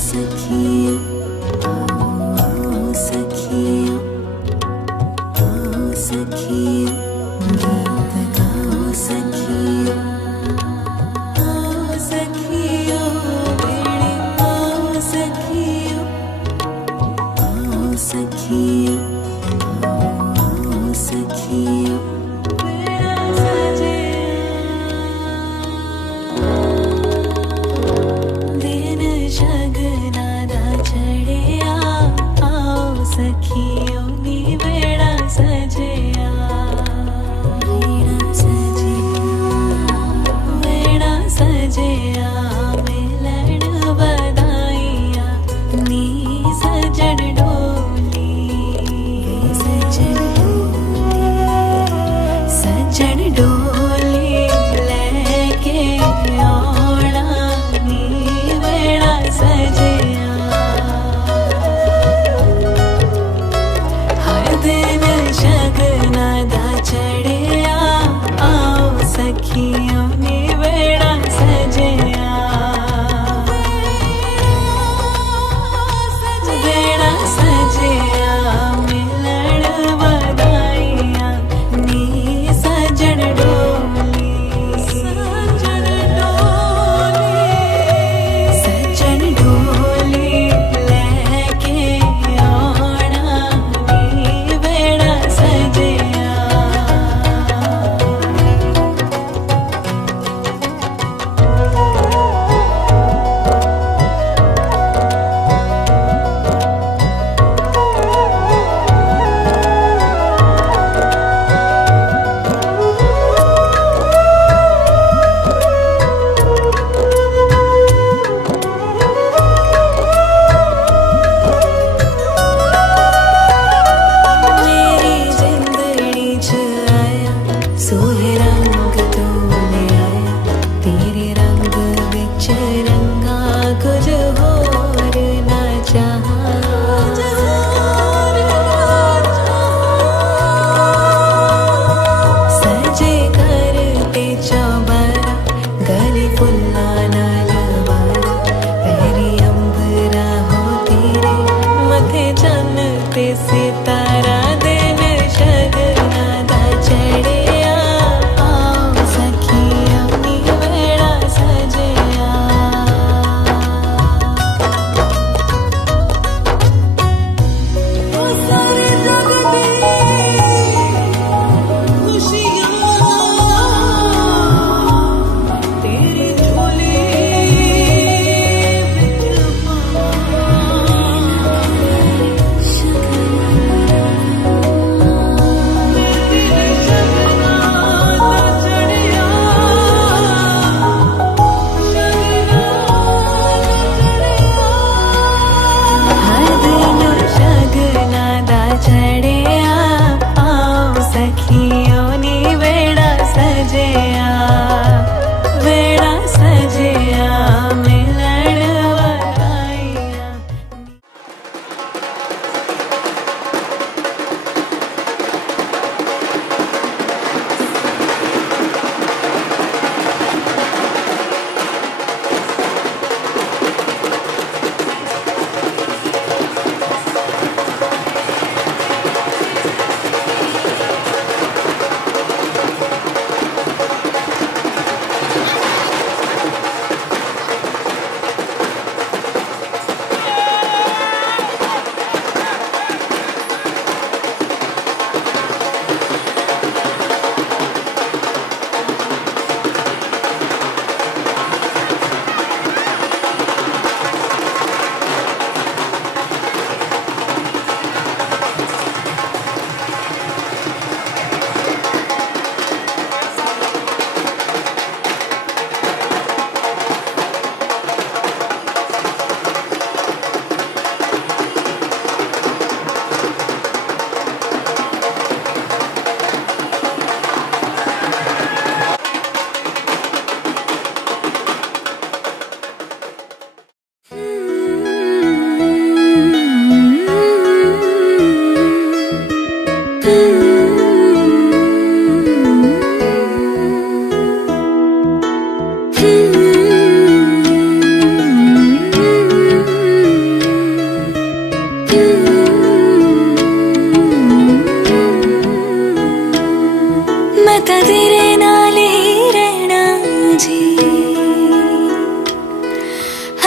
सखिया सखिया सखिया गीत गाओ सखिया सखिया बेड़े आओ सखिया सखिया सखिया बेड़ा सजे दिन जगना दा चढ़िया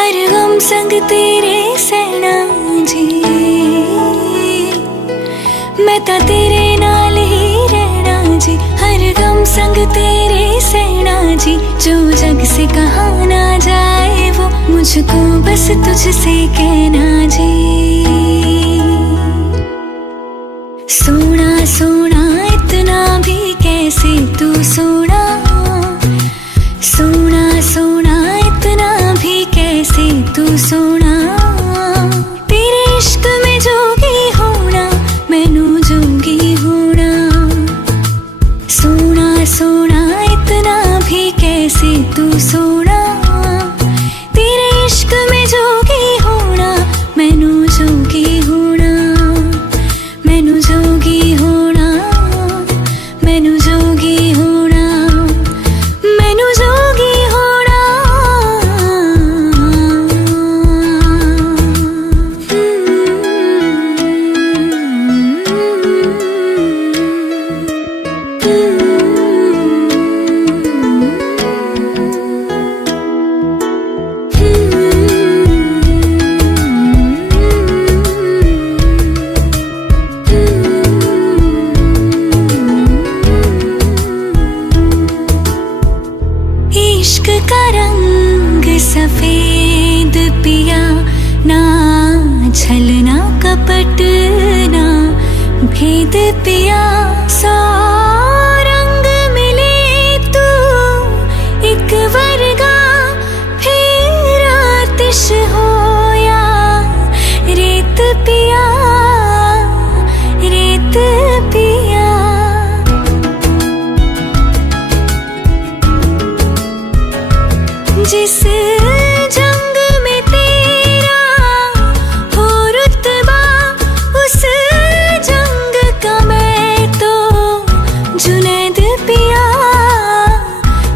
हर गम संग तेरे सहना जी, मैं ता तेरे नाल ही रहना जी। हर गम संग तेरे सहना जी, जो जग से कहा ना जाए वो मुझको बस तुझसे कहना जी। सोना सोना इतना भी कैसे तू सोना, सोना सोना इतना भी कैसे तू सोना। तेरे इश्क में जोगी होना, मैनू जोगी होना। सोना सोना इतना भी कैसे तू सोना, तेरे इश्क में जोगी होना, मैनू जोगी होना। मैनू जोगी होना, मैनू जोगी होना, मैनू जोगी होना। इश्क का रंग सफेद पिया, ना छलना कपट ना भेद पिया। सौ रंग मिले तू एक वर्गा, फिर आतिश होया रेत पिया, रेत पिया। जिस जंग में तेरा हो रुतबा, उस जंग का मैं तो जुनैद पिया,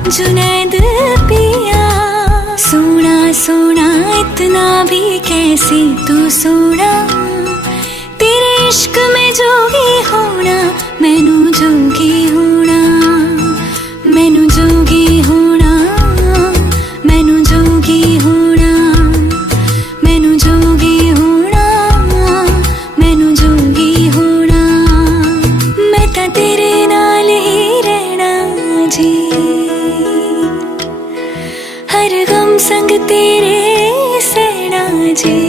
जुनैद पिया। सोना सोना इतना भी कैसे तू सोना, तेरे इश्क में जोगी होना, मैनू जोगी होना। मैनू जोगी होना, मैनू जोगी होना, मैनू जोगी होना, मैनू जोगी होना। मैं ता तेरे नाल ही रहना जी, हर गम संग तेरे सहना जी।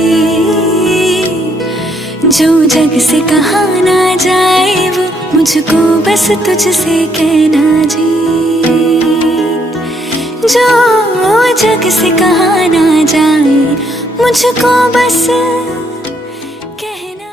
जो जग से कहा ना जाए वो मुझको बस तुझसे कहना जी। जो जग से कहा ना जाए मुझको बस कहना।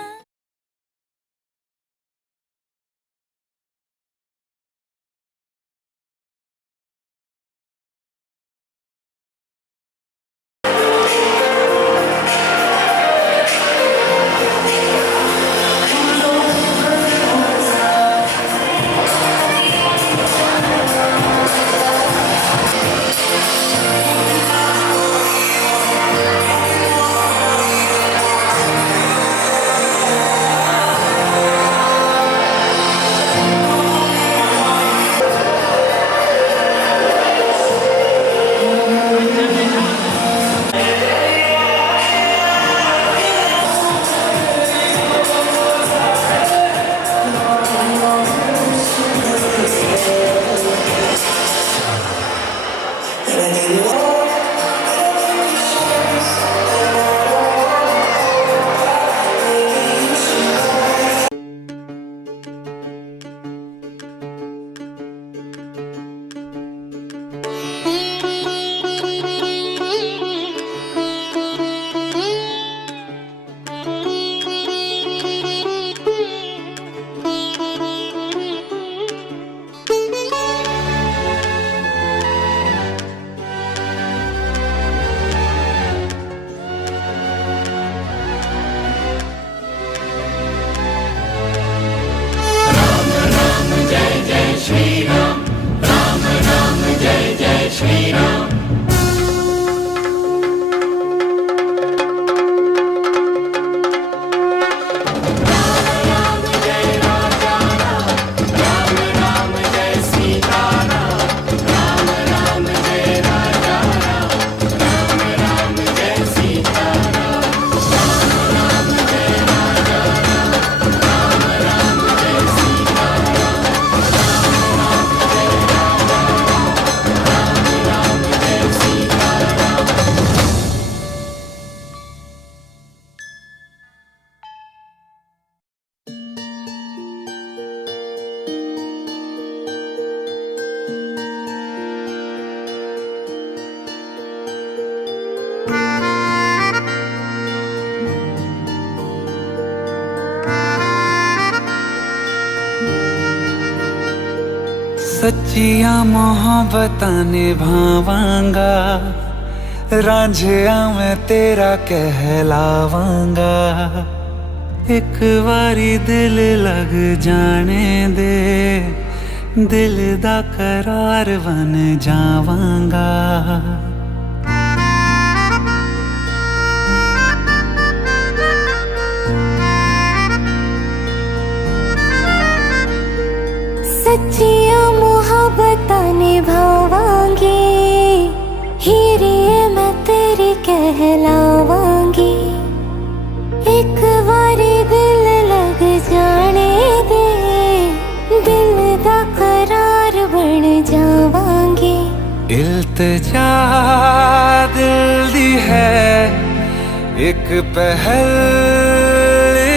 सच्चियां मोहब्बतां निभावांगा, रांझिया मैं तेरा कहलावांगा। एक बारी दिल लग जाने दे, दिल दा करार बन जावांगा। सच्चियां मोहब्बतां निभावांगी, हीरे मैं तेरी कहलावांगी। एक बारी दिल लग जाने दे, दिल दा करार बन जावांगी। इल्तिजा दिल दी है एक पहल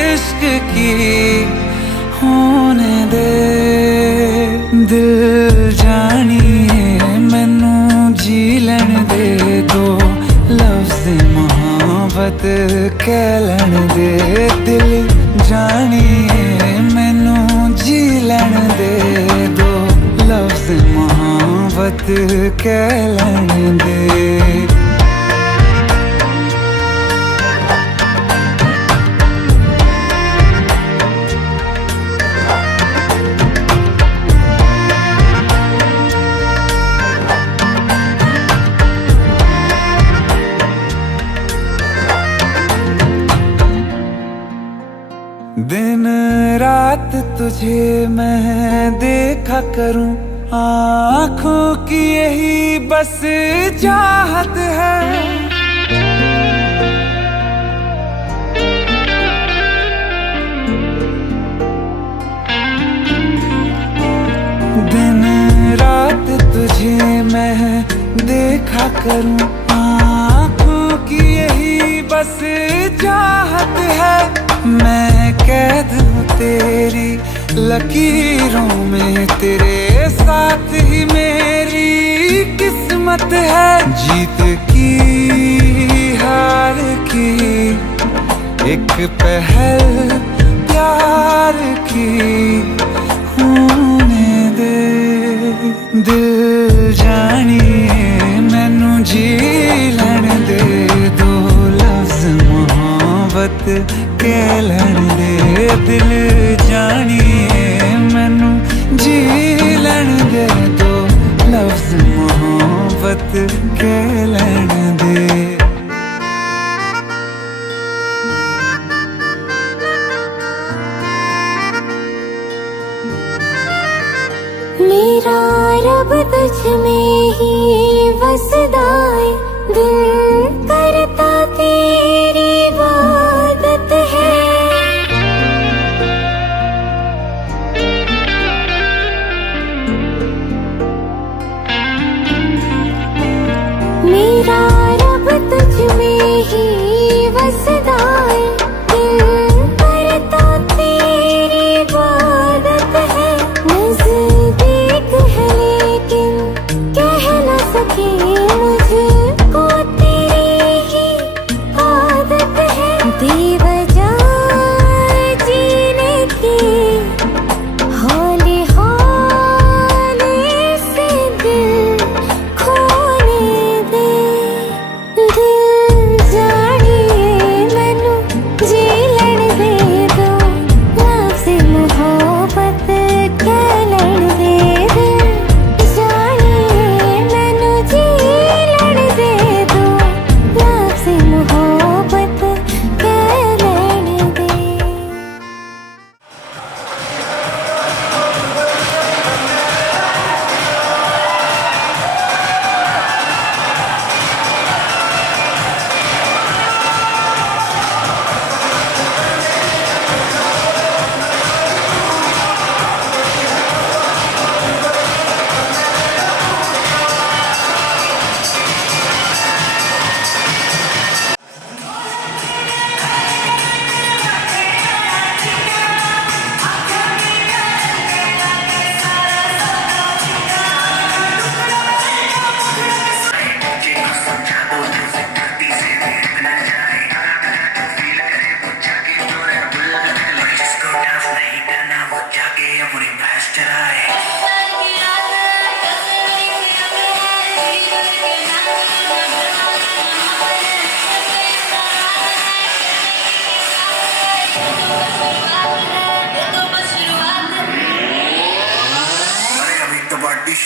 इश्क की, होने दे दिल जानिए मैनू जी लैन दे। दो लफ्ज़ मोहब्बत कह लैन दे, दिल जानिए मैनू जी लैन दे। दो लफ्ज़ मोहब्बत कह लैन दे। दिन रात तुझे मैं देखा करूं, आँखों की यही बस चाहत है। दिन रात तुझे मैं देखा करूं, आँखों की यही बस चाहत है। मैं कैद हूँ तेरी लकीरों में, तेरे साथ ही मेरी किस्मत है। जीत की हार की एक पहल प्यार की, होने दे दिल जानिए मैनू जी लैन दे। दो लफ्ज़ मोहब्बत कह लैन दे, दिल जानिए मैनू जी लैन दे। दो लफ्ज़ मोहब्बत कह लैन दे। मेरा रब तुझ में ही वसदा है, दिल करता तेरी इबादत है। मेरा रब तुझ में ही वसदा है, दिल करता तेरी इबादत है। नज़दीक है लेकिन क्या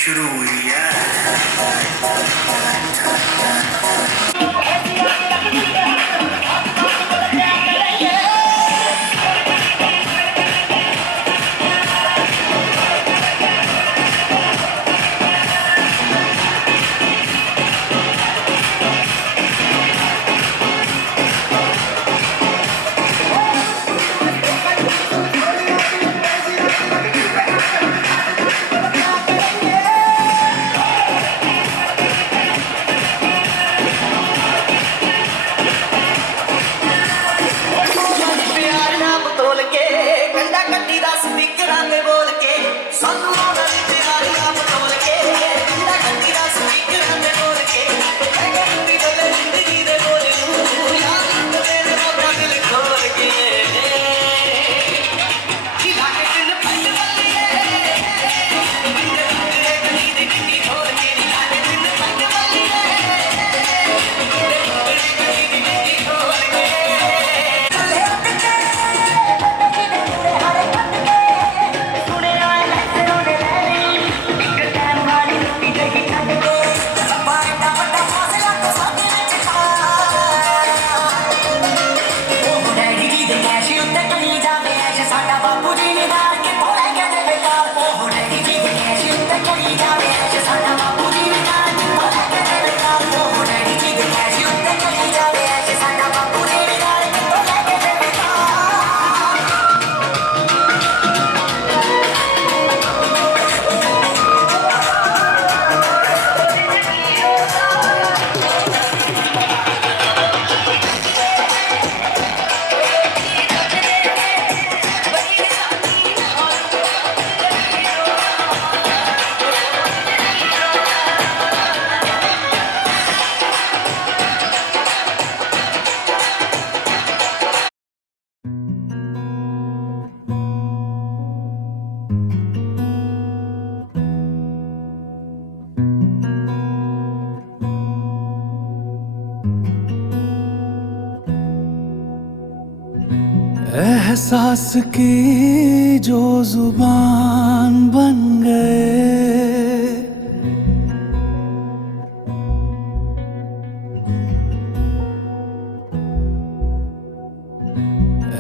शुरू हुई है। एहसास की जो जुबान बन गए,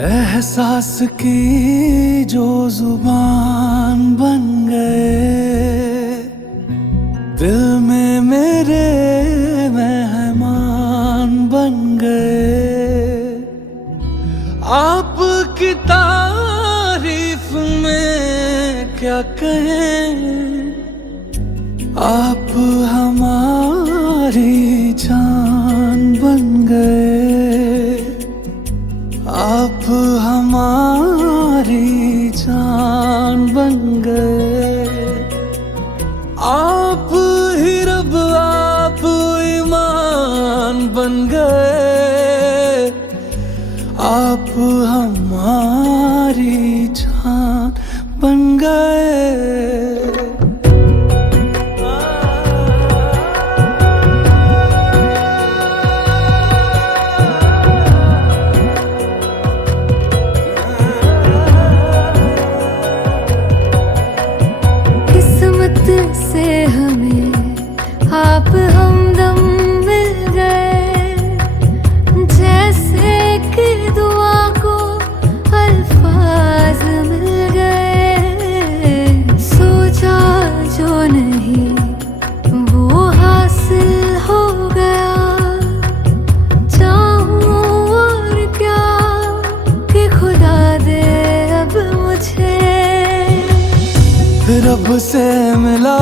एहसास की जो जुबान बन गए, दिल में मेरे मेहमान बन गए। आपकी तारीफ में क्या कहें, आप हमारी जान बन गए, आप हमारी जान बन गए। आप ही रब, आप ईमान बन गए, आप हमारी जान बन गए। किस्मत से हमें आप हमदम मिल गए, जैसे कि दुआ को अल्फाज मिल गए। सोचा जो नहीं वो हासिल हो गया, चाहूं और क्या कि खुदा दे अब मुझे। रब से मिला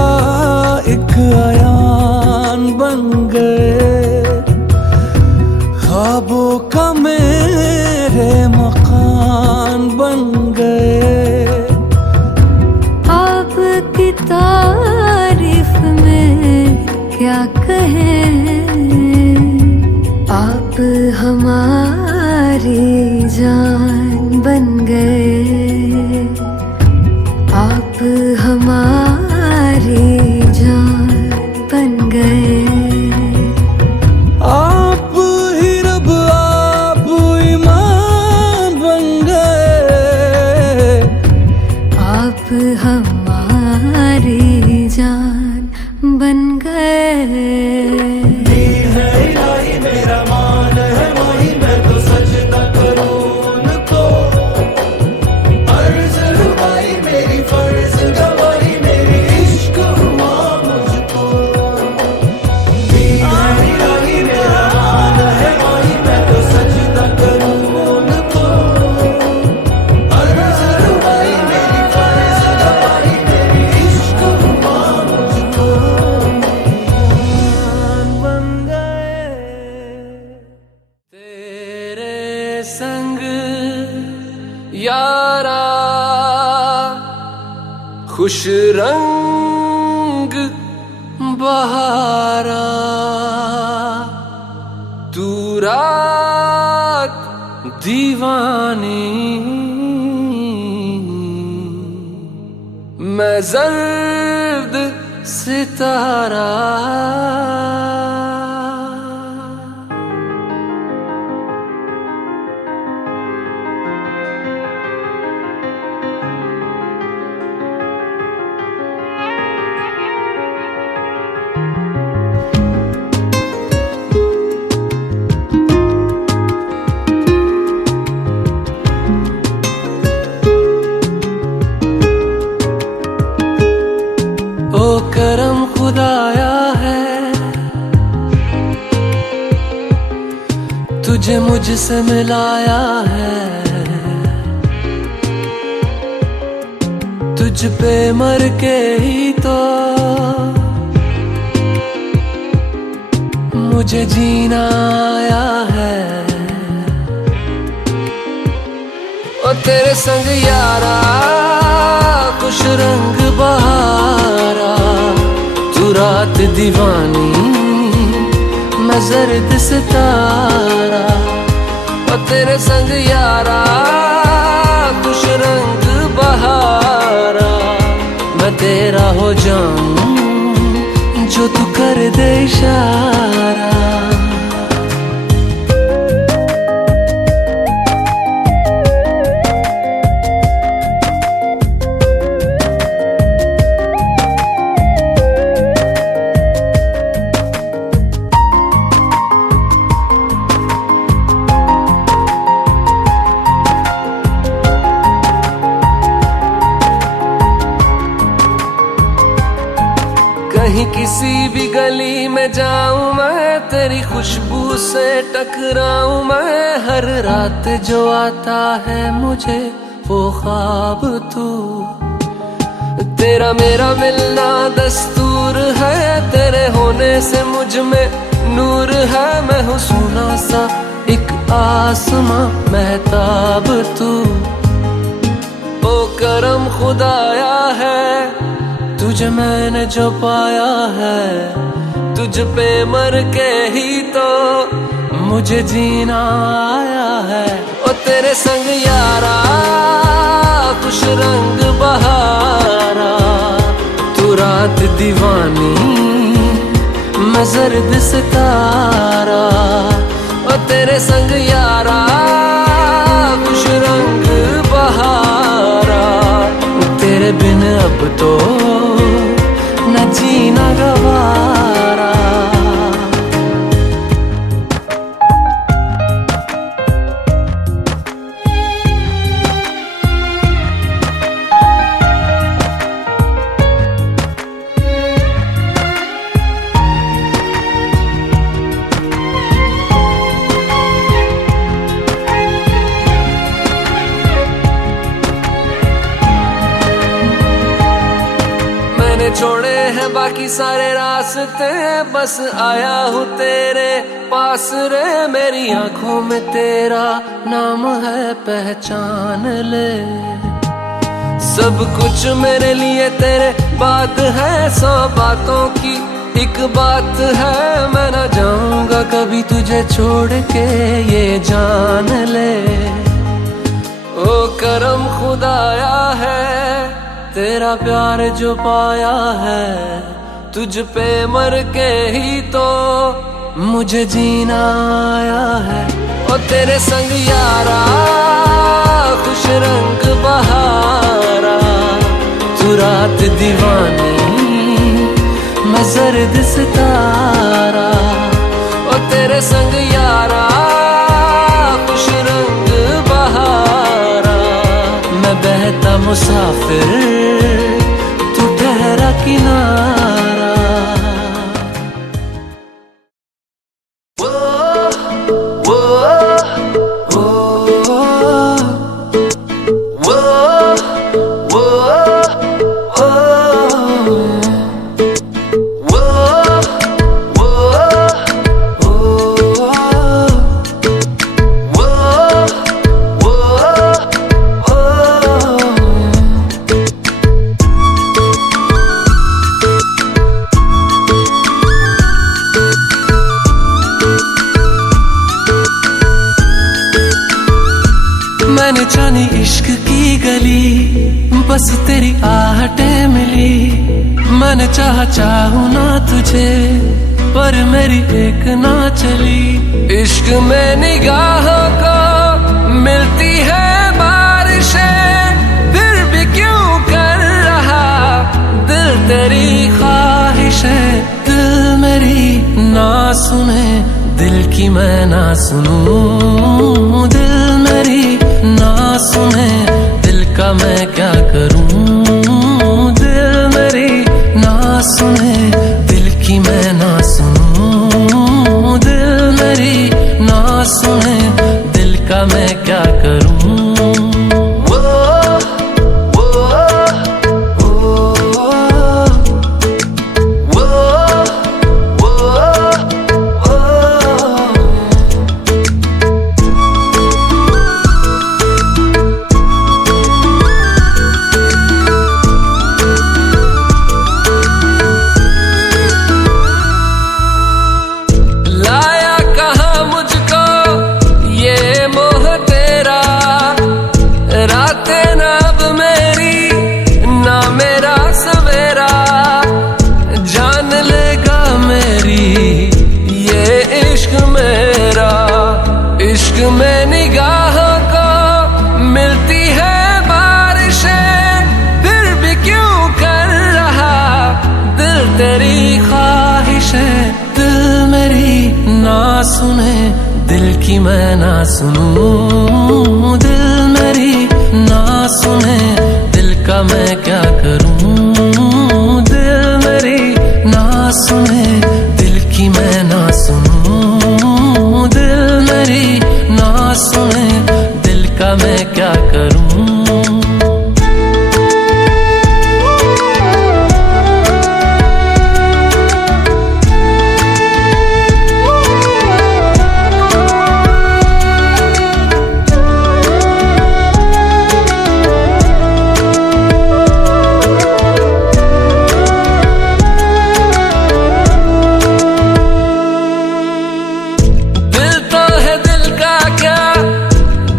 एक आयान बन गए, ख्वाबों का मेरे मकान बन गए। आपकी तारीफ में क्या कहें, आप हमारी जान बन गए, आप हमारी जान बन गए। आप ही रब, आप ईमान बन गए, आप हमारी जान खुश रंग बहारा, तू रात दीवानी, मैं जर्द सितारा। ओ करम खुदाया है, तुझे मुझसे मिलाया है, तुझ पे मर के ही तो मुझे जीना आया है। ओ तेरे संग यारा खुश रंग बहारा, तू रात दीवानी, मैं जर्द सितारा। ओ तेरे संग यारा खुश रंग बहारा, मैं तेरा हो जाऊं जो तू कर दे इशारा। कहीं किसी भी गली में जाऊं मैं, तेरी खुशबू से टकराऊं मैं, हर रात जो आता है मुझे वो ख्वाब तू। तेरा मेरा मिलना दस्तूर है, तेरे होने से मुझ में नूर है, मैं हूँ सोना सा एक आसमां महताब तू। ओ करम खुदाया है, तुझे मैंने जो पाया है, तुझ पे मर के ही तो मुझे जीना आया है। ओ तेरे संग यारा खुश रंग बहारा, तू रात दीवानी, मैं जर्द सितारा। ओ तेरे संग यारा खुश रंग बहारा, तेरे बिन अब तो न जीना गवारा। छोड़े हैं बाकी सारे रास्ते, बस आया हूँ तेरे पास रे, मेरी आंखों में तेरा नाम है पहचान ले। सब कुछ मेरे लिए तेरे बात है, 100 बातों की एक बात है, मैं ना जाऊंगा कभी तुझे छोड़ के ये जान ले। ओ करम खुदाया है, तेरा प्यार जो पाया है, तुझ पे मर के ही तो मुझे जीना आया है। ओ तेरे संग यारा खुश रंग बहारा, तू रात दीवानी, मैं जर्द सितारा। ओ तेरे संग यारा खुश रंग बहारा, मैं बहता मुसाफिर, तू ठहरा किनारा। मैंने जानी इश्क की गली, बस तेरी आहटें मिली। मैंने चाहूं ना तुझे, पर मेरी एक ना चली। इश्क में निगाहों को मिलती है बारिशें, फिर भी क्यों कर रहा दिल तेरी ख्वाहिशें। दिल मेरी ना सुने, दिल की मैं ना सुनूं। दिल मेरी ना सुने, दिल का मैं क्या करूं। दिल मेरी ना सुने, दिल की मैं ना सुनूं। दिल मेरी ना सुने, दिल का मैं क्या करूं। इश्क में निगाहों को मिलती है बारिशें, फिर भी क्यों कर रहा दिल तेरी ख्वाहिशें। दिल मेरी ना सुने, दिल की मैं ना सुनूं। दिल मेरी ना सुने, दिल का मैं क्या करूं। दिल मेरी ना सुने, दिल की मैं ना सुनूं। दिल मेरी ना सुने, दिल का मैं क्या करूं।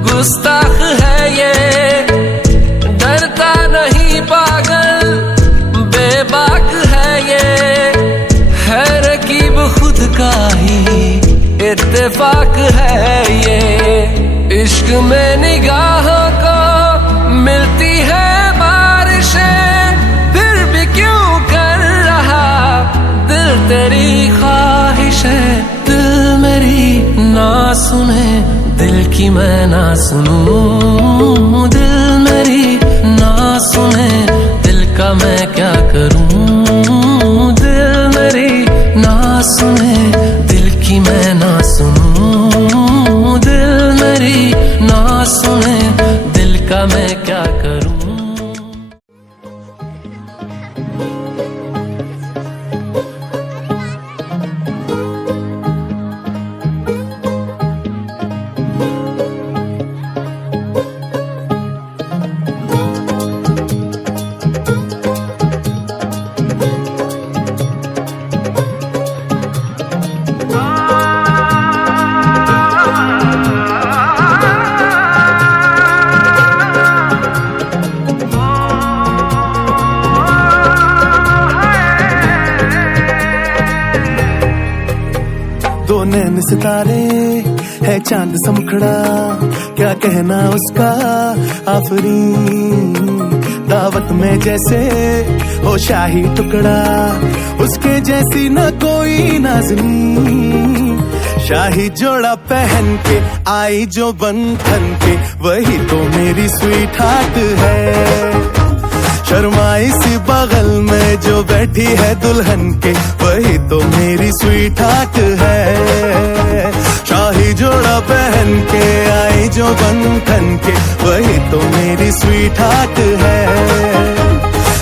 गुस्ताख है ये, डरता नहीं पागल बेबाक है ये। है रकीब खुद का ही इत्तेफाक है ये। इश्क में निगाहों को मिलती है बारिशें, फिर भी क्यों कर रहा दिल तेरी ख्वाहिशें। दिल मेरी ना सुने, दिल की मैं ना सुनूं। दिल मेरी ना सुने, दिल का मैं क्या करूं। दिल मेरी ना सुने, दिल की मैं ना सुनूं। दिल मेरी ना सुने, दिल का मैं क्या करूं। दो नैन सितारे है चांद सा मुखड़ा, क्या कहना उसका आफरीन। दावत में जैसे हो शाही टुकड़ा, उसके जैसी न कोई नाज़नीन। शाही जोड़ा पहन के आई जो बंधन के, वही तो मेरी स्वीट हार्ट है। शर्माई सी बगल में जो बैठी है दुल्हन के, वही तो मेरी स्वीट हार्ट है। शाही जोड़ा पहन के आई जो बंधन के, वही तो मेरी स्वीट हार्ट है।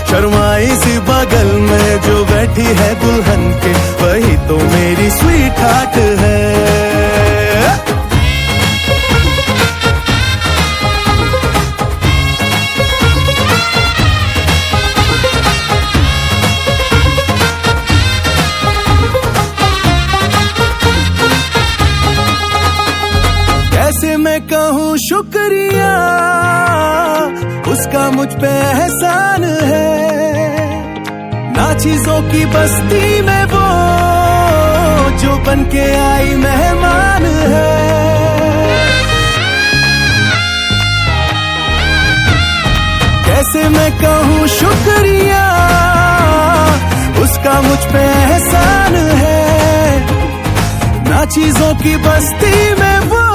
शर्माई सी बगल में जो बैठी है दुल्हन के, वही तो मेरी स्वीट हार्ट है। मैं कहूँ शुक्रिया, उसका मुझ पे एहसान है। ना चीजों की बस्ती में वो जो बन के आई मेहमान है। कैसे मैं कहूँ शुक्रिया, उसका मुझ पे एहसान है। ना चीजों की बस्ती में वो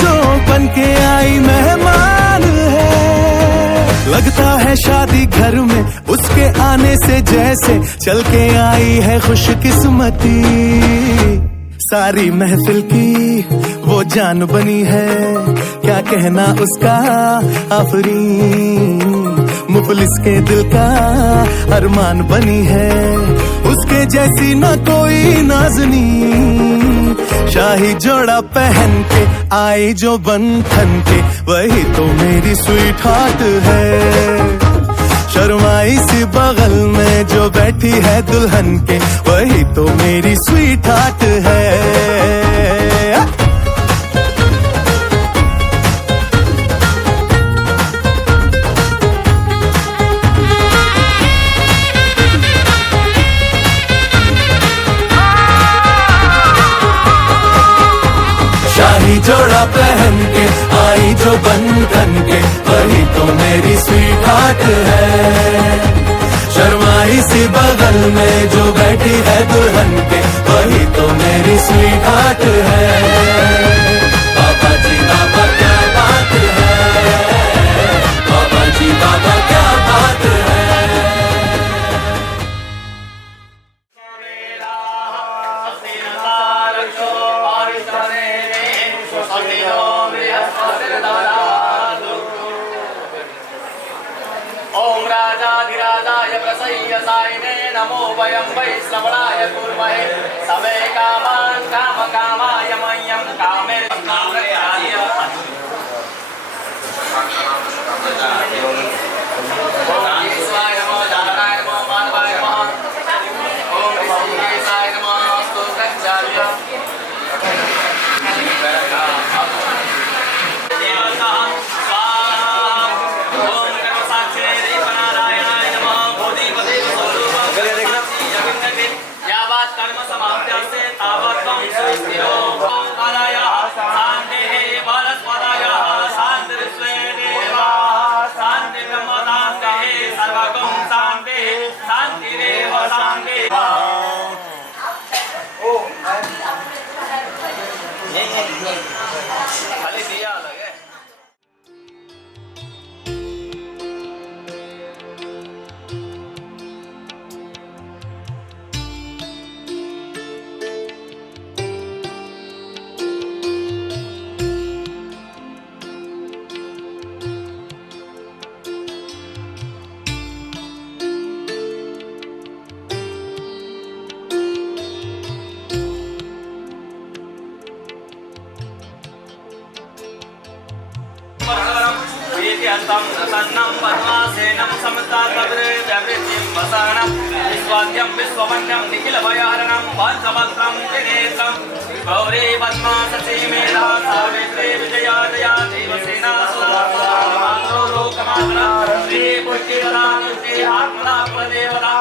जो बन के आई मेहमान है। लगता है शादी घर में उसके आने से जैसे चल के आई है खुशकिस्मती। सारी महफिल की वो जान बनी है, क्या कहना उसका आफरीन। मुफलिस के दिल का अरमान बनी है, उसके जैसी ना कोई नाज़नी। शाही जोड़ा पहन के आई जो बंधन के, वही तो मेरी स्वीट हार्ट है। शर्माई सी बगल में जो बैठी है दुल्हन के, वही तो मेरी स्वीट हार्ट है। शाही जोड़ा पहन के आई जो बंधन के, वही तो मेरी स्वीट हार्ट है। शर्माई सी बगल में जो बैठी है दुल्हन के, वही तो मेरी स्वीट हार्ट है। बाबा जी बाबा क्या बात है, बाबा जी बाबा क्या बात है। ओम राजाधिराजाय प्रसय्यसायिने नमो वयं वै श्रवणाय कुर्महे। सवे कामान् कामकामाय मह्यं कामे कामयाय। ओम ईश्वराय नमो नारायणाय नमो माधवाय नमः। ओम ऋषिकेशाय नमः अस्तु गच्छाम्य। खाली दिया अलग है। सन्नं पद्मासेनं समस्तातवृत्तिं वसानं विश्वाद्यं विश्ववन्यं निखिलभयहरणं पार्थभद्रं त्रिनेत्रं गौरी पद्मा सचीमेधा सावित्री विजया जया देवसेना सुधा लोकमात्रा श्री पुष्टिवदा नित्ये आत्मदा प्रदेवता।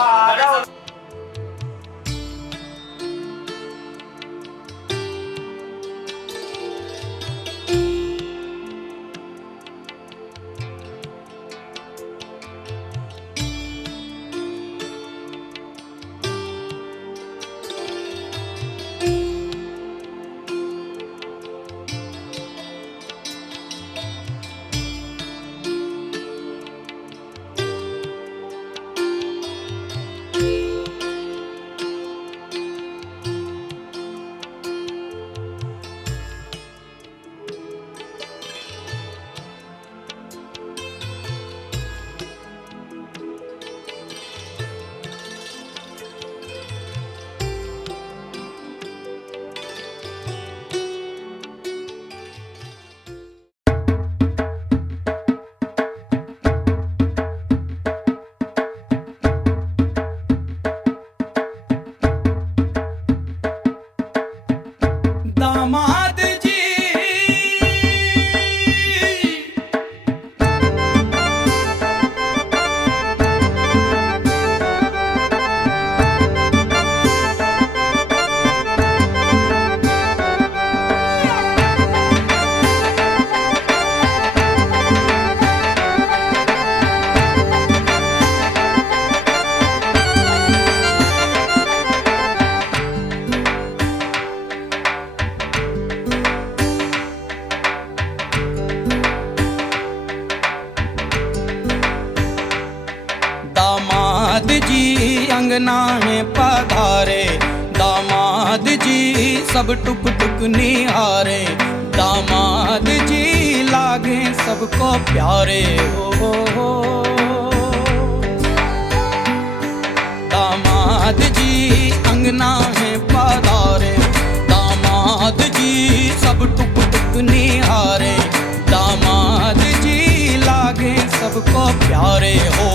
अंगना में पधारे दामाद जी सब टुक टुक निहारे, दामाद जी लागे सबको प्यारे हो। दामाद जी अंगना में पधारे, दामाद जी सब टुक टुक निहारे, दामाद जी लागे सबको प्यारे हो।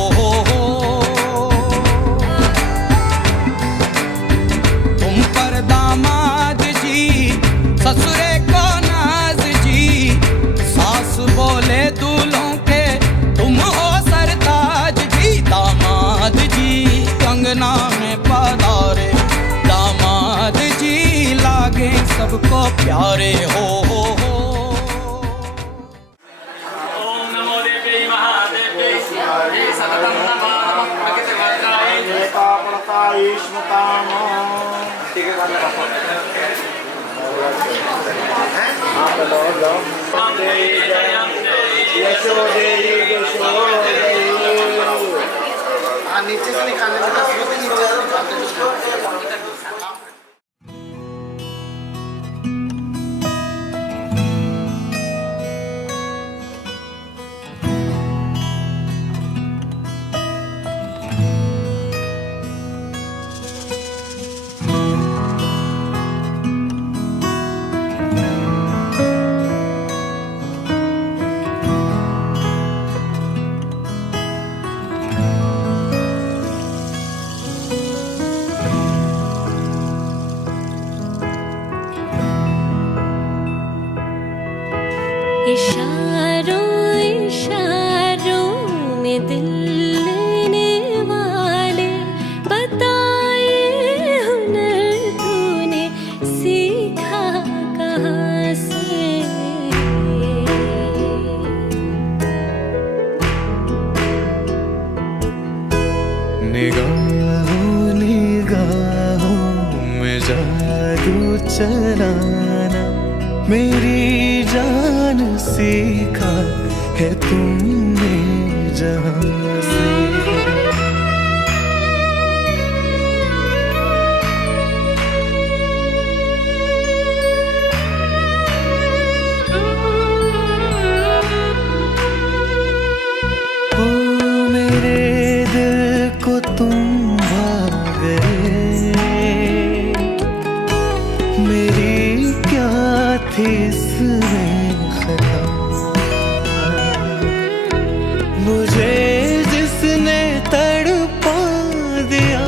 तुम पर दामाद जी ससुरे को नाज जी, सास बोले दूल्हों के तुम हो सरताज जी। दामाद जी अंगना में पधारे, दामाद जी लागे सबको प्यारे हो। ओम नमो देवी महादेवी हे सततं नमः नमः प्रकृति वज्राय ठीक है नीचे से निकालने में नीचे से निकालने इशारों इशारों में दिल लेने वाले बताए हुनर तूने सीखा कहाँ से। निगाहों निगाहों में जादू चलाना मेरी जान सीखा है तुमने जहाँ से। ओ मेरे दिल को तुम भा गए, मेरी क्या थी इसमें खता। मुझे जिसने तड़पा दिया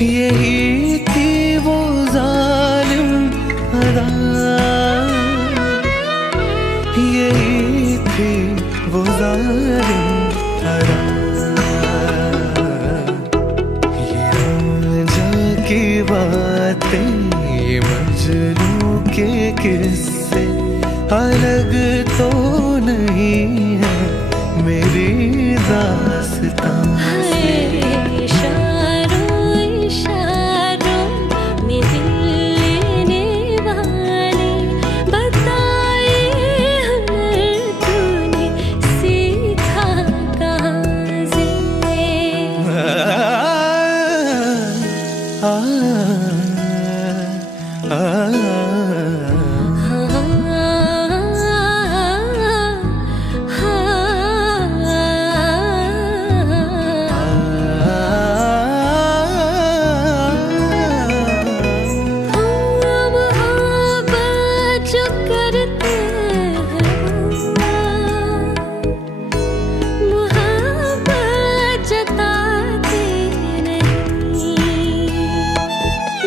यही थी वो जालिम अदा, यही थी वो जालिम अदा। ये रांझा की बातें ये मजनू के किस्से अलग तो नहीं है मेरी दास्तां से। इशारों इशारों में दिल लेने वाले बताए हुनर तूने सीखा कहाँ से।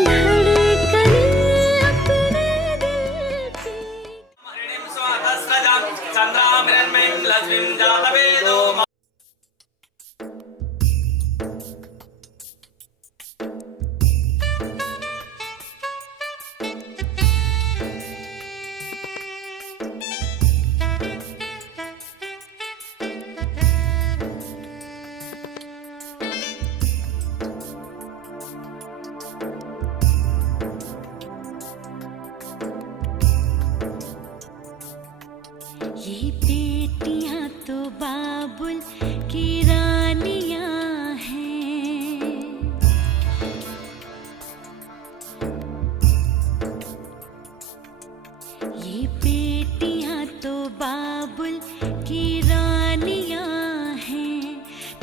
धड़कने अपने बाबुल की रानियां हैं,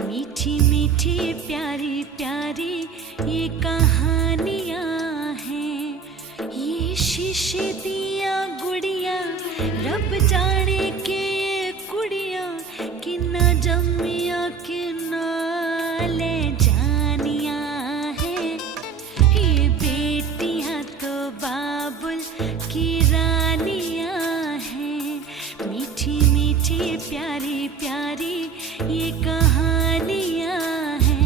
मीठी मीठी प्यारी प्यारी ये कहानियां हैं। ये शीशे दिया गुड़िया रब जाने के ये कुड़िया कि न जमिया कि न ले जानिया हैं। ये बेटियां तो बाबुल की रानियां हैं, मीठी मीठी प्यारी प्यारी ये कहानियां हैं।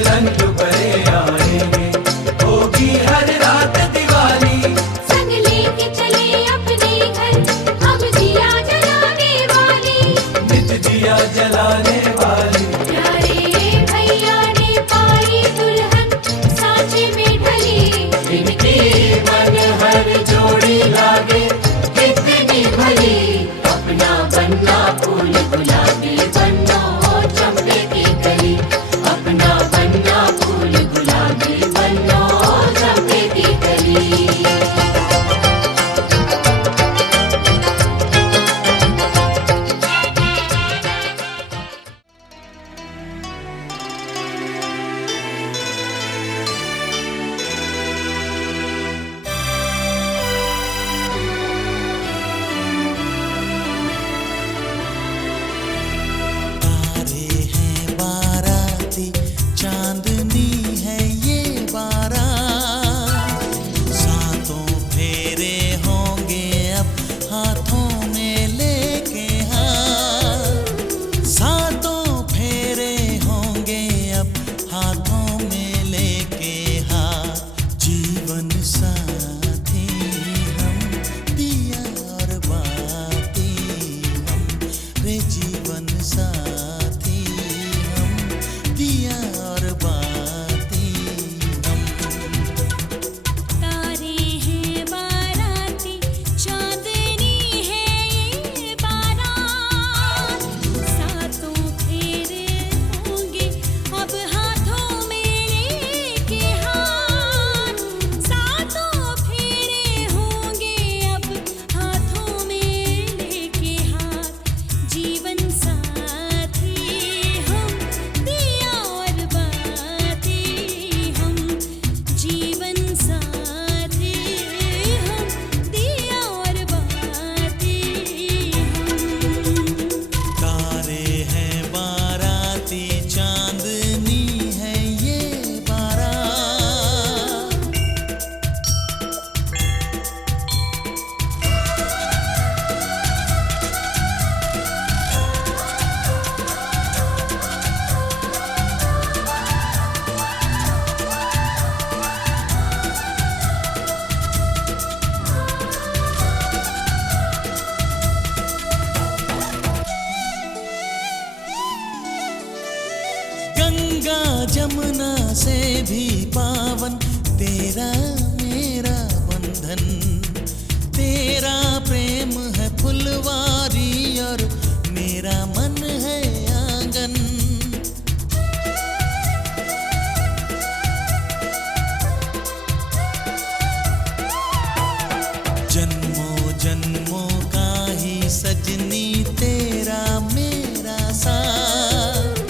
रंग भरे आएंगे, होगी हर रात दिवाली। संग लेके चले अपने घर हम दिया जलाने वाली, नित दिया जलाने वाली। प्यारे भैया ने पाई दुल्हन सांचे में ढली, इनकी मन हर जोड़ी लागे कितनी भली। अपना बनना फूल गुलाबी बनो चंपे की कली, अपना बनना फूल गुलाबी बनो चंपे की कली। तारे हैं बाराती, चांदनी है ये बारात, सातों फेरे होंगे अब हाथों में लेके हाथ, सातों फेरे होंगे अब हाथों में लेके हाथ। जीवन साथी हम दिया और बाती हम, रे जीवन साथी हम दिया और बाती हम। तारे हैं बाराती, चांदनी है ये बारात, सातों फेरे होंगे अब हाथों में लेके हाथ, सातों फेरे होंगे अब हाथों में लेके हाथ। जीवन साथी हम दिया और बाती हम, जीवन साथी हम दिया और बाती हम। तारे हैं बाराती, चांदनी है ये बारात। गंगा जमुना से भी पावन तेरा मेरा बंधन, तेरा प्रेम है फुलवारी और मेरा मन है आंगन। जन्मों जन्मों का ही सजनी तेरा मेरा साथ,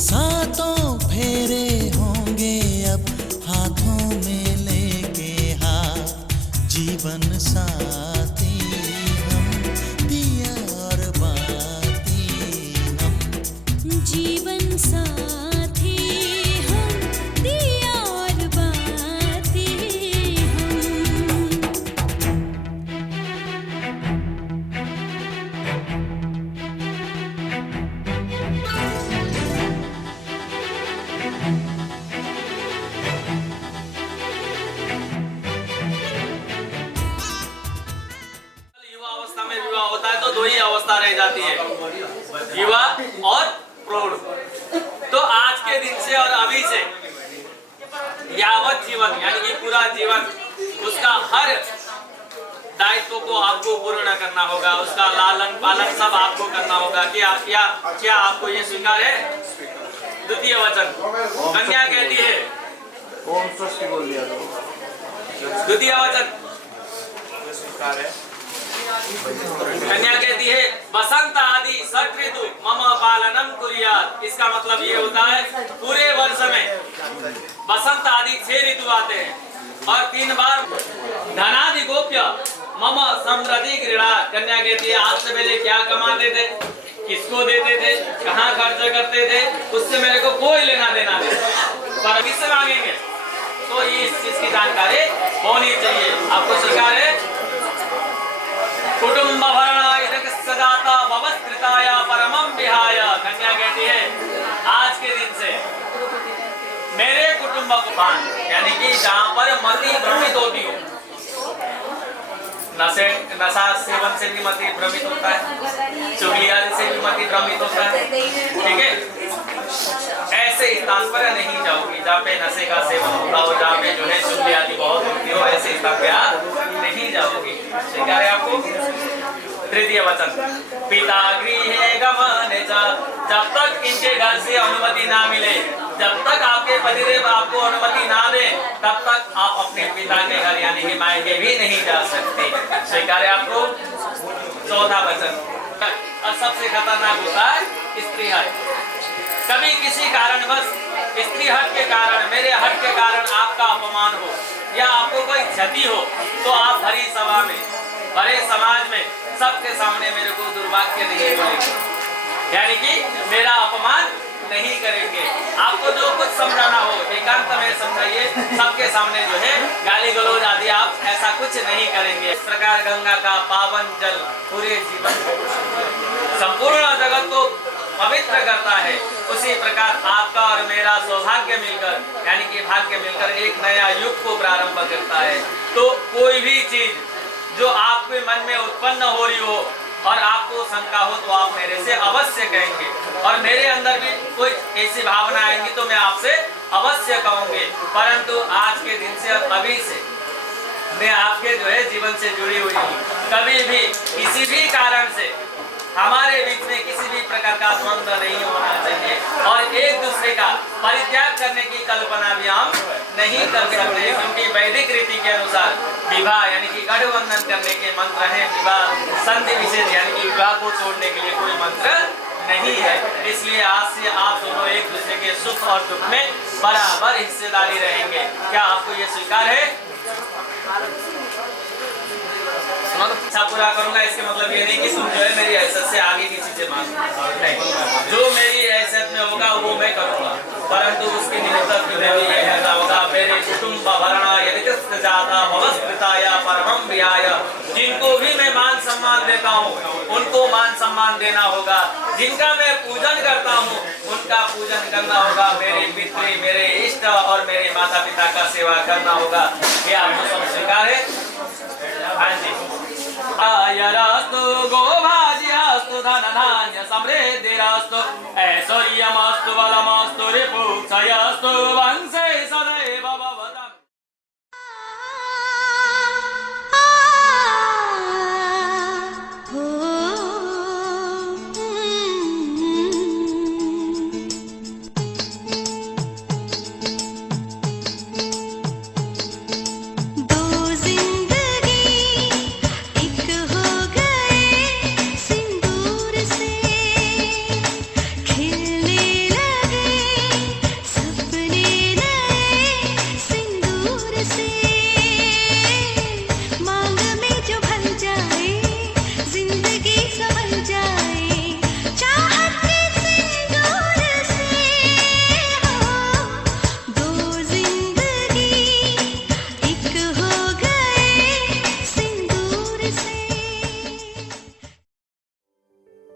सातों फेरे होंगे अब हाथों में लेके हाथ। जीवन साथी हम दिया और बाती हम, जीवन साथी हम दिया और बाती हम। युवा अवस्था में विवाह होता है तो दो ही अवस्था रह जाती है, विवाह और प्रौढ़। तो आज के दिन से और अभी से यावत जीवन यानी कि पूरा जीवन उसका हर दायित्व को आपको पूर्ण करना होगा, उसका लालन पालन सब आपको करना होगा। क्या आपको ये स्वीकार है? द्वितीय वचन कन्या कहती है, द्वितीय वचन कन्या कहती है बसंत आदि षट ऋतु मम पालनम कुर्यात्। इसका मतलब ये होता है पूरे वर्ष में बसंत आदि 6 ऋतु आते हैं और 3 बार धनादि गोप्य मम समृद्धि क्रीड़ा। कन्या कहती है आज से पहले क्या कमाते थे, किसको देते थे, कहाँ खर्च करते थे, उससे मेरे को कोई लेना देना नहीं, पर किससे मांगेंगे? तो ये इस चीज की जानकारी होनी चाहिए। आपको स्वीकार है? कुटुंब भरणाय जगत्सदाता भवत्कृताय परमं विहाय। कन्या कहती है आज के दिन से कुटुंबपान, यानी कि जहाँ पर मति भ्रमित होती हो। नशा सेवन से भी मति भ्रमित होता है, चुगली आदि से भी मति भ्रमित होता है, ठीक है। ऐसे स्थान पर नहीं जाओगी जहाँ पे नशे का सेवन होता हो, जहाँ पे जो है चुगली आदि बहुत होती हो, ऐसे स्थान पे आप नहीं जाओगी। ठीक है आपको। तृतीय वचन, पिता गृहे गमने च, जब तक इनके घर से अनुमति ना मिले, जब तक आपके पतिदेव आपको अनुमति ना दे, तब तक आप अपने पिता के घर यानी कि मायके भी नहीं जा सकते। स्वीकार है आपको। चौथा वचन, और सबसे खतरनाक होता है स्त्री हट। कभी किसी कारणवश स्त्री हट के कारण, मेरे हट के कारण आपका अपमान हो या आपको कोई क्षति हो, तो आप भरी सभा में, बड़े समाज में, सबके सामने मेरे को दुर्वाक्य नहीं बोलेंगे, यानी कि मेरा अपमान नहीं करेंगे। आपको जो कुछ समझाना हो एकांत में समझाइए, सबके सामने जो है गाली गलौज आदि आप ऐसा कुछ नहीं करेंगे। इस प्रकार गंगा का पावन जल पूरे जीवन संपूर्ण जगत को पवित्र करता है, उसी प्रकार आपका और मेरा सौभाग्य मिलकर, यानी कि भाग्य मिलकर एक नया युग को प्रारंभ करता है। तो कोई भी चीज जो आपके मन में उत्पन्न हो रही हो और आपको शंका हो, तो आप मेरे से अवश्य कहेंगे, और मेरे अंदर भी कोई ऐसी भावना आएंगी तो मैं आपसे अवश्य कहूंगी। परंतु आज के दिन से, अभी से मैं आपके जो है जीवन से जुड़ी हुई हूँ। कभी भी किसी भी कारण से हमारे बीच में किसी भी प्रकार का द्वंद्व नहीं होना चाहिए, और एक दूसरे का परित्याग करने की कल्पना भी हम नहीं कर सकते, क्योंकि वैदिक रीति के अनुसार विवाह यानी कि गठबंधन करने के मंत्र हैं, विवाह संधि विच्छेद यानी कि विवाह को छोड़ने के लिए कोई मंत्र नहीं है। इसलिए आज से आप दोनों एक दूसरे के सुख और दुख में बराबर हिस्सेदारी रहेंगे। क्या आपको ये स्वीकार है? अच्छा पूरा करूंगा, इसके मतलब ये नहीं कि तुम जो है मेरी हैसियत से आगे की चीजें मांगो। जो मेरी हैसियत में होगा वो मैं करूंगा, परंतु उसकी निमित्त ये कहना होगा, मेरे कुटुंब भरणा यदि जाता भवस्कृताय परमं विहाय। जिनको भी मैं मान सम्मान देता हूँ उनको मान सम्मान देना होगा, जिनका मैं पूजन करता हूँ उनका पूजन करना होगा, मेरे मित्र, मेरे इष्ट और मेरे माता पिता का सेवा करना होगा। ये आपको सब स्वीकार है? हाँ जी। आयरास्तु गोभाज्यास्तु धनधान्य समृद्धिरास्तु ऐश्वर्यमस्तु बलमस्तु रिपुक्षयस्तु वंशे सदैव भवतम्।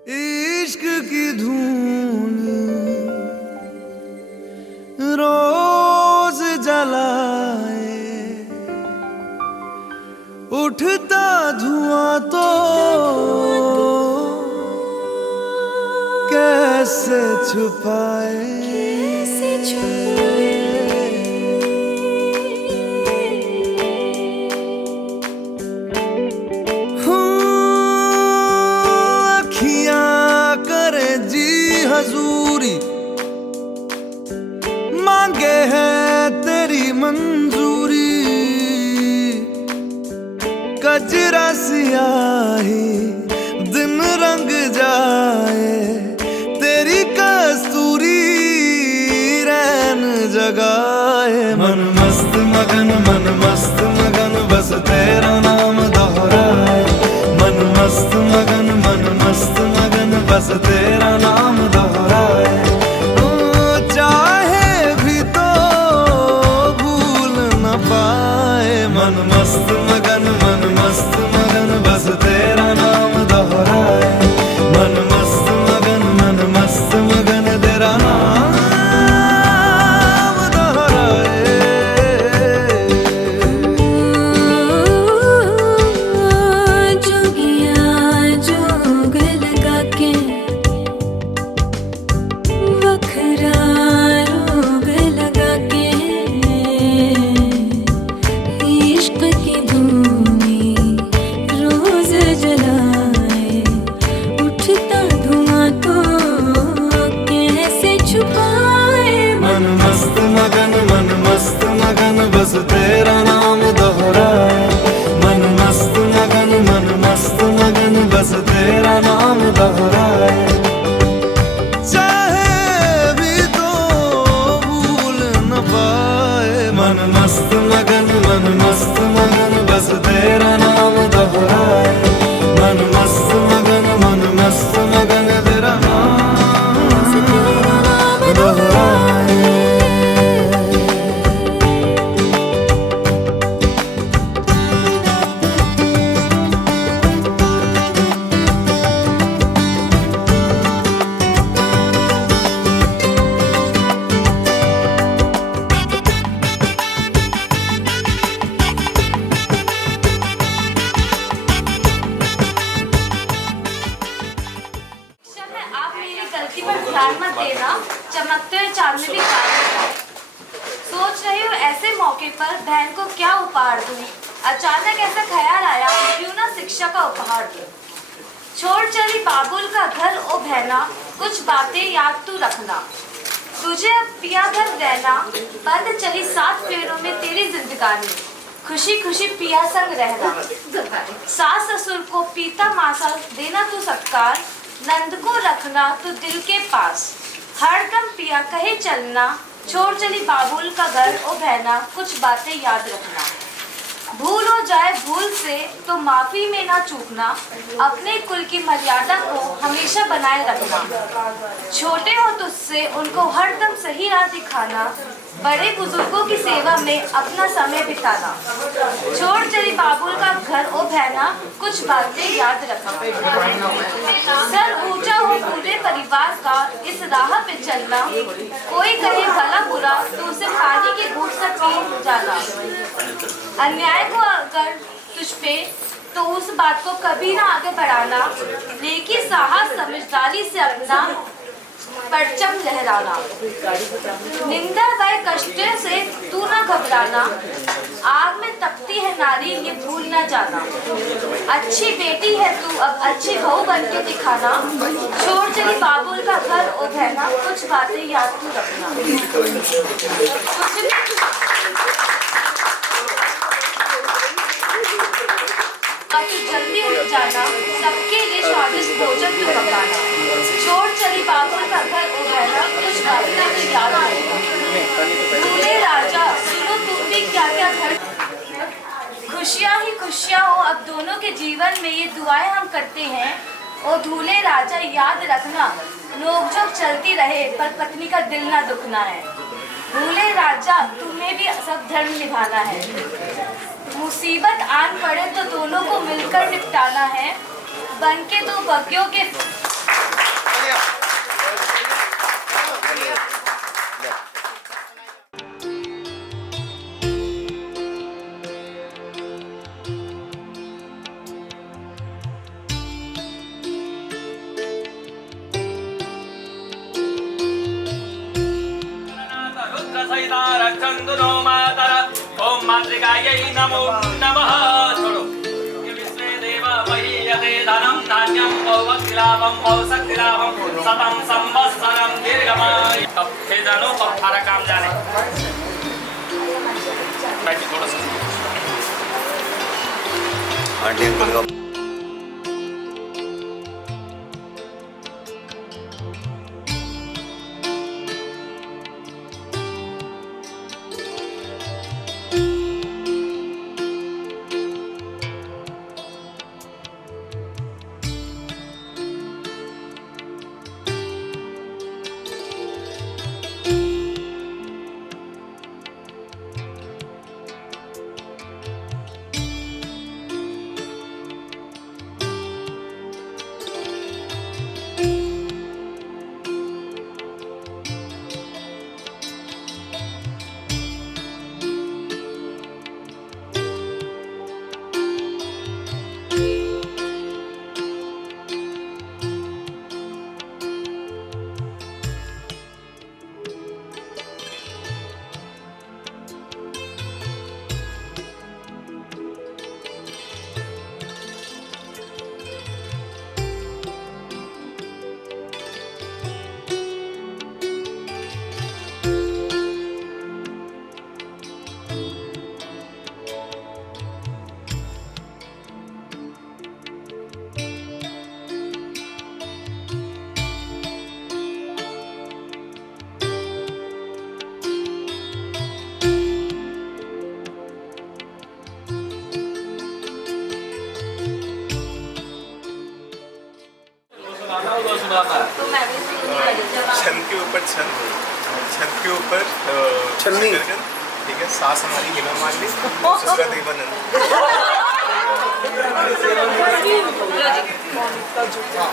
इश्क की धून रोज जलाए, उठता धुआं तो कैसे छुपाए। हजूरी मांगे है तेरी मंजूरी, कजरा सियाही दिन रंग जाए, तेरी कस्तूरी रैन जगाए। मन मस्त मगन बस तेरा नाम दोहराए, मन मस्त मगन बस तेरा नाम दोहराए। चाहे भी तो भूल न पाए, मन मस्त मगन बस तेरा नाम दोहराए, मन मस्त मगन तेरा नाम दोहराए। मन मस्त मगन बस तेरा नाम दोहराए। मन मस्त मगन तेरा नाम दोहराए। आप मेरी गलती पर ध्यान मत देना, चमकते हुए चांद में भी चांद होता है। सोच रही हूँ ऐसे मौके पर बहन को क्या उपहार दूँ। अचानक ऐसा ख्याल आया, क्यों ना शिक्षा का उपहार दूँ। छोड़ चली बाबुल का घर ओ बहना, कुछ बातें याद तू रखना। तुझे अब पिया घर रहना, बंद चली 7 फेरों में तेरी जिंदगानी। खुशी खुशी पिया संग रहना, सास ससुर को पीता मासा देना तू सत्कार। नंद को रखना तू दिल के पास, हरदम पिया कहे चलना। छोड़ चली बाबुल का घर ओ बहना, कुछ बातें याद रखना। भूल हो जाए भूल से तो माफी में ना चूकना, अपने कुल की मर्यादा को हमेशा बनाए रखना। छोटे हो तुझसे उनको हरदम सही राह दिखाना, बड़े बुजुर्गों की सेवा में अपना समय बिताना। छोड़ चली बाबुल का घर ओ बहना, कुछ बातें याद रखना। सर ऊंचा हो पूरे परिवार का, इस राह पे चलना। कोई कहे भला बुरा तो उसे पानी के घूंट से पी जाना। अन्याय को अगर तुझ पे तो उस बात को कभी ना आगे बढ़ाना। लेकिन साहस समझदारी से अपना परचम लहराना। निंदा व कष्ट से तू ना घबराना, आग में तपती है नारी ये भूल ना जाना। अच्छी बेटी है तू अब अच्छी बहू बन के दिखाना। छोड़ चली बाबुल का घर ओ बहना, कुछ बातें याद तू रखना। अब तू जल्दी उठ जाना, सबके लिए स्वादिष्ट भोजन तू पकाना। छोड़ चली बाबुल का घर ओ बहना, कुछ बातें तू याद रखना। दूल्हे राजा सुनो तुम भी क्या क्या घर। खुशियाँ ही खुशियाँ हो अब दोनों के जीवन में, ये दुआएं हम करते हैं। ओ दूल्हे राजा याद रखना, नोकझोंक चलती रहे पर पत्नी का दिल ना दुखना है। दूल्हे राजा तुम्हें भी सब धर्म निभाना है। मुसीबत आन पड़े तो दोनों को मिलकर निपटाना है। बन के दो बग्गियों के ओम मातृकायै नमो नमः। छोड़ो विश्वे देव महीयते धनं धान्यं बहुवक्तिलाभं बहुशक्तिलाभं शतं संवत्सरं दीर्घमायु। अब थे जानो अब सारा काम जाने। बैठिए थोड़ा सा। सुनवाऊंगा। तो मैं भी सुनूंगी जब आप छन के ऊपर छन, छन के ऊपर छन्नी, ठीक है। सास हमारी हिना मान ली, ससुरा देवानंद।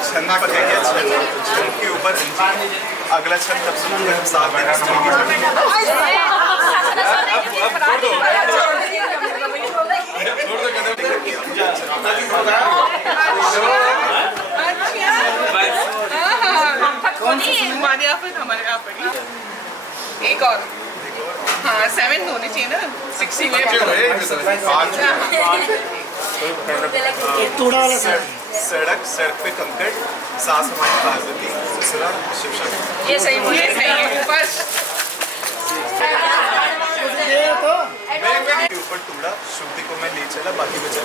छन पर है क्या? छन, छन के ऊपर अंजी, अगला छन तब सुनूंगा जब साथ में कौन सी हमारे यहाँ पर, हमारे यहाँ पर एक और, हाँ 7 होनी चाहिए ना, 60 सड़क, सड़क पे कंकड़, सास हमारी बाजती, ससुरा शिवशक्ति। ये सही बोले, सही है बस। के ऊपर टुकड़ा, श्रुति को मैं ले चला, बाकी बचा।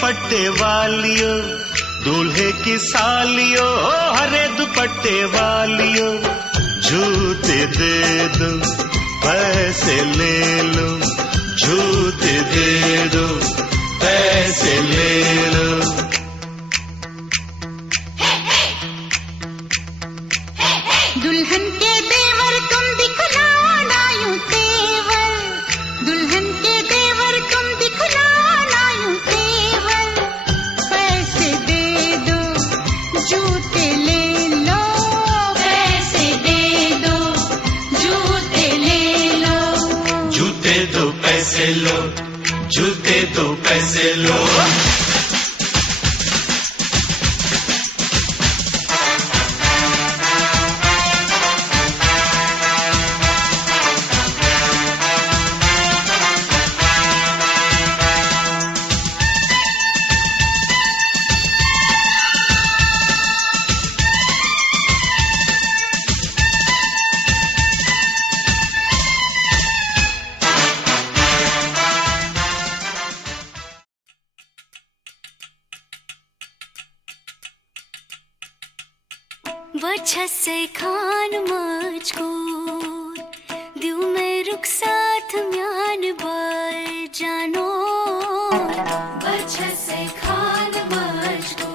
दुपट्टे वालियो, दूल्हे की सालियो, हरे दुपट्टे वालियो, जूते दे दो पैसे ले लो, जूते दे दो पैसे ले लो। दुल्हन के देवर तुम दिखलाओ ना यूं तेवर, दुल्हन के देवर तुम दिखलाओ ना यूं तेवर, पैसे दे दो जूते ले लो, पैसे दे दो जूते ले लो, जूते दो पैसे लो, जूते दो पैसे लो। वजह से खान मुझको दिल में रुख साथ म्यान बार जानो, वजह से खान मुझको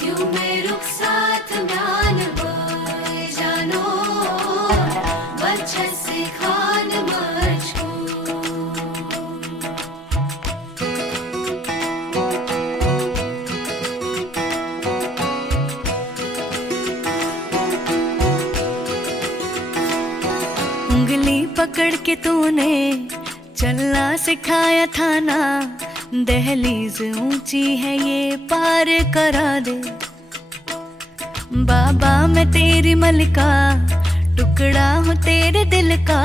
दिल में रुख साथ म्यान बार जानो, वजह से खान मुझको। उंगली पकड़ के तूने चलना सिखाया था ना, दहलीज ऊंची है ये पार करा दे। बाबा मैं तेरी मलिका, टुकड़ा हूँ तेरे दिल का,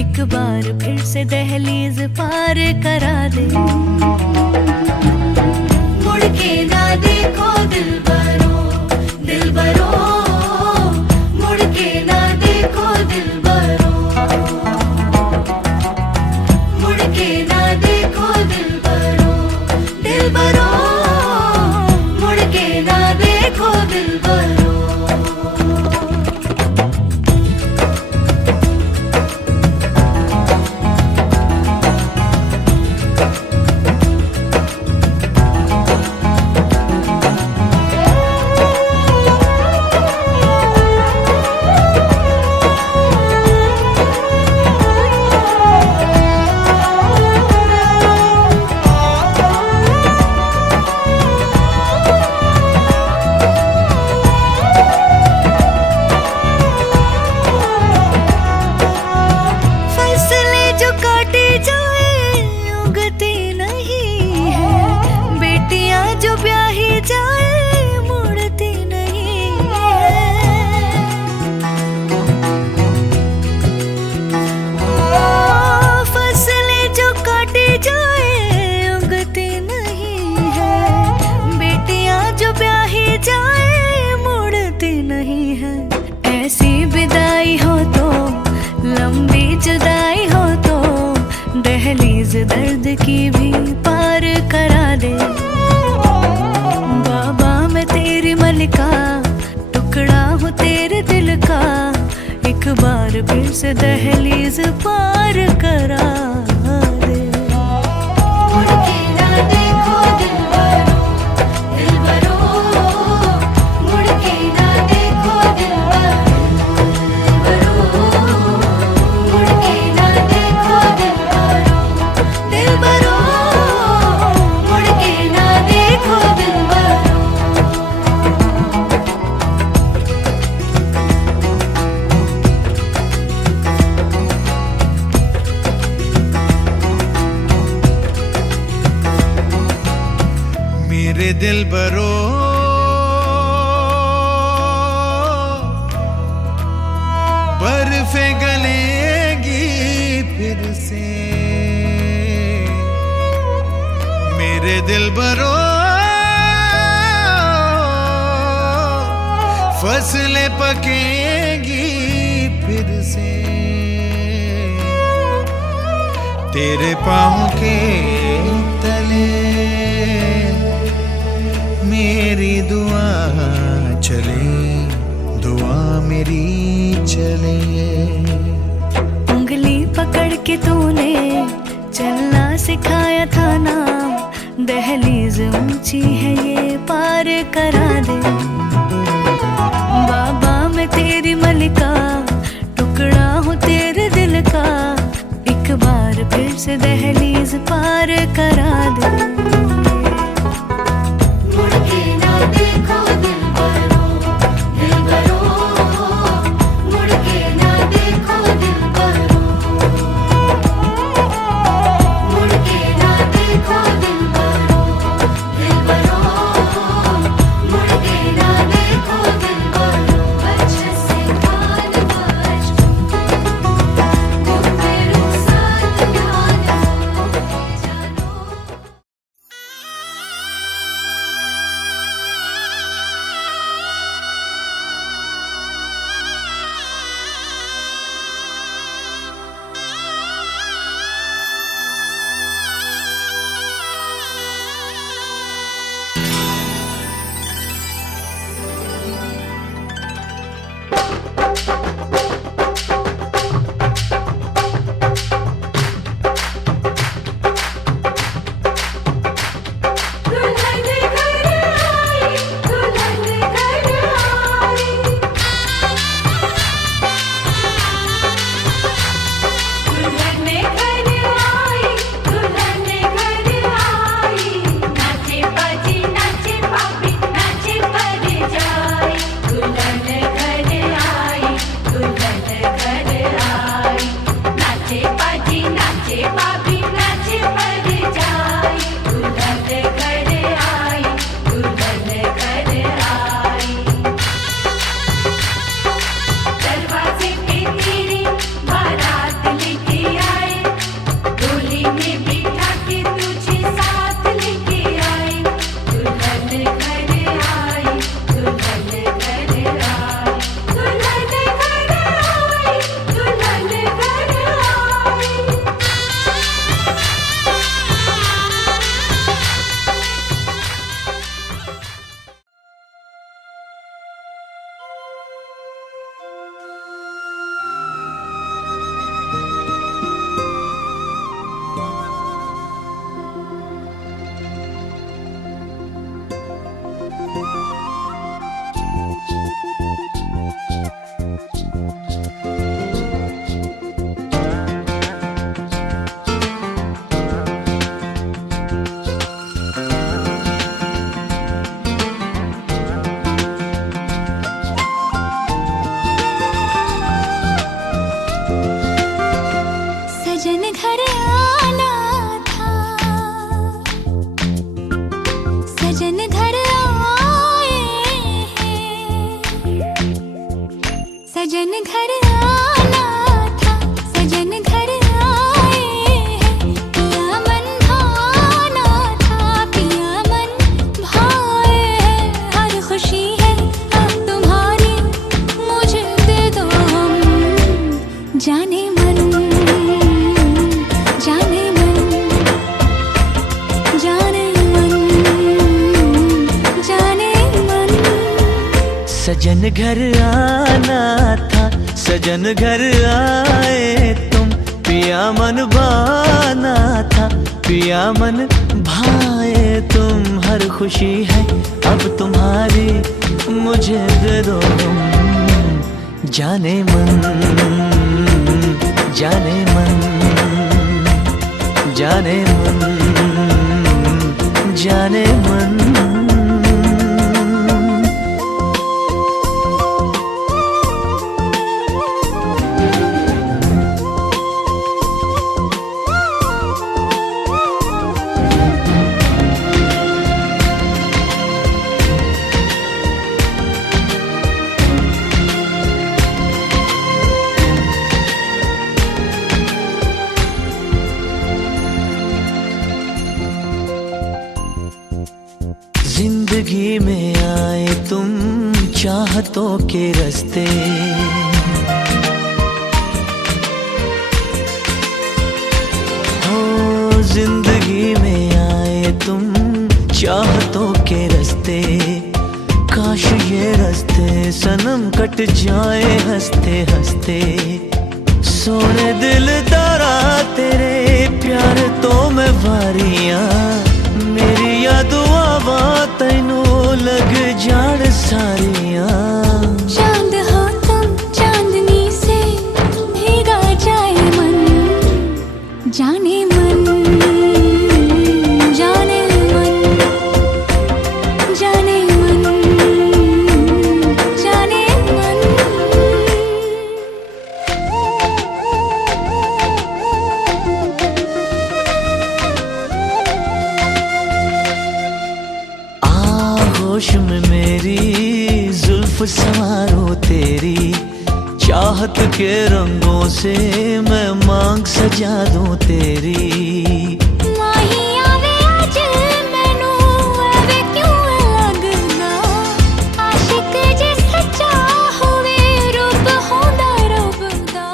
एक बार फिर से दहलीज पार करा दे। मुड़ के ना देखो दिलबरो, दिलबरो, मुड़ के ना देखो दिलबरो, मुड़ के ना देखो दिलबरो, दिलबरो, मुड़ के ना देखो दिलबरो। दर्द की भी पार करा दे। बाबा मैं तेरी मलिका, टुकड़ा हूँ तेरे दिल का, एक बार फिर से दहलीज पार करा दे। मुड़ के ना देखो दिलबरो, दिलबरो, मुड़ के ना देखो दिलबरो, मुड़ के ना देखो दिलबरो, दिलबरो, मुड़ के ना देखो दिलबरो। मेरे दिलबरो बर्फे गलेगी फिर से, मेरे दिलबरो फसलें पकेगी फिर से, तेरे पाँव के तले मेरी दुआ चले, दुआ मेरी चले। उंगली पकड़ के तूने चलना सिखाया था ना, दहलीज ऊंची है ये पार करा दे। बाबा मैं तेरी मलिका, टुकड़ा हूँ तेरे दिल का, एक बार फिर से दहलीज पार करा दे। मुड़ के ना देखो दिलबरो, दिलबरो, मुड़ के ना देखो दिलबरो, मुड़ के ना देखो दिलबरो, दिलबरो, मुड़ के ना देखो दिलबरो। अच्छे से कान बज, तुम मेरे साथ ध्यान जानो। सजन घर आना था, सजन घर आए हैं, सजन घर आना था, सजन घर आए हैं। पिया मन भाना था, पिया मन भाए हैं। हर खुशी है अब तुम्हारी, मुझे दे दो हम जाने मन, जाने मन, जाने मन, जाने मन। सजन घर आना था, सजन घर आए तुम, पिया मन भाना था, पिया मन भाए तुम। हर खुशी है अब तुम्हारी, मुझे दे दो तुम जाने मन, जाने मन, जाने मन, जाने मन। जिंदगी में आए तुम चाहतों के रास्ते, हो जिंदगी में आए तुम चाहतों के रास्ते। रिश्ते, काश ये रास्ते सनम कट जाए हंसते हंसते। सोने दिल दारा तेरे प्यार तो मैं वारियां, मेरी दुआवां तैनू लग जान सारियां। चांद हो तुम चांदनी से भीगा जाए मन, जाने मन, जाने मन, जाने मन, जाने मन। होश में मेरी जुल्फ संवारो तेरी, चाहत के रंगों से मैं मांग सजा दूं तेरी। माही आवे आज मैनू आवे क्यों लगना, आशिक जे सच्चा होवे रूप होंदा रब दा।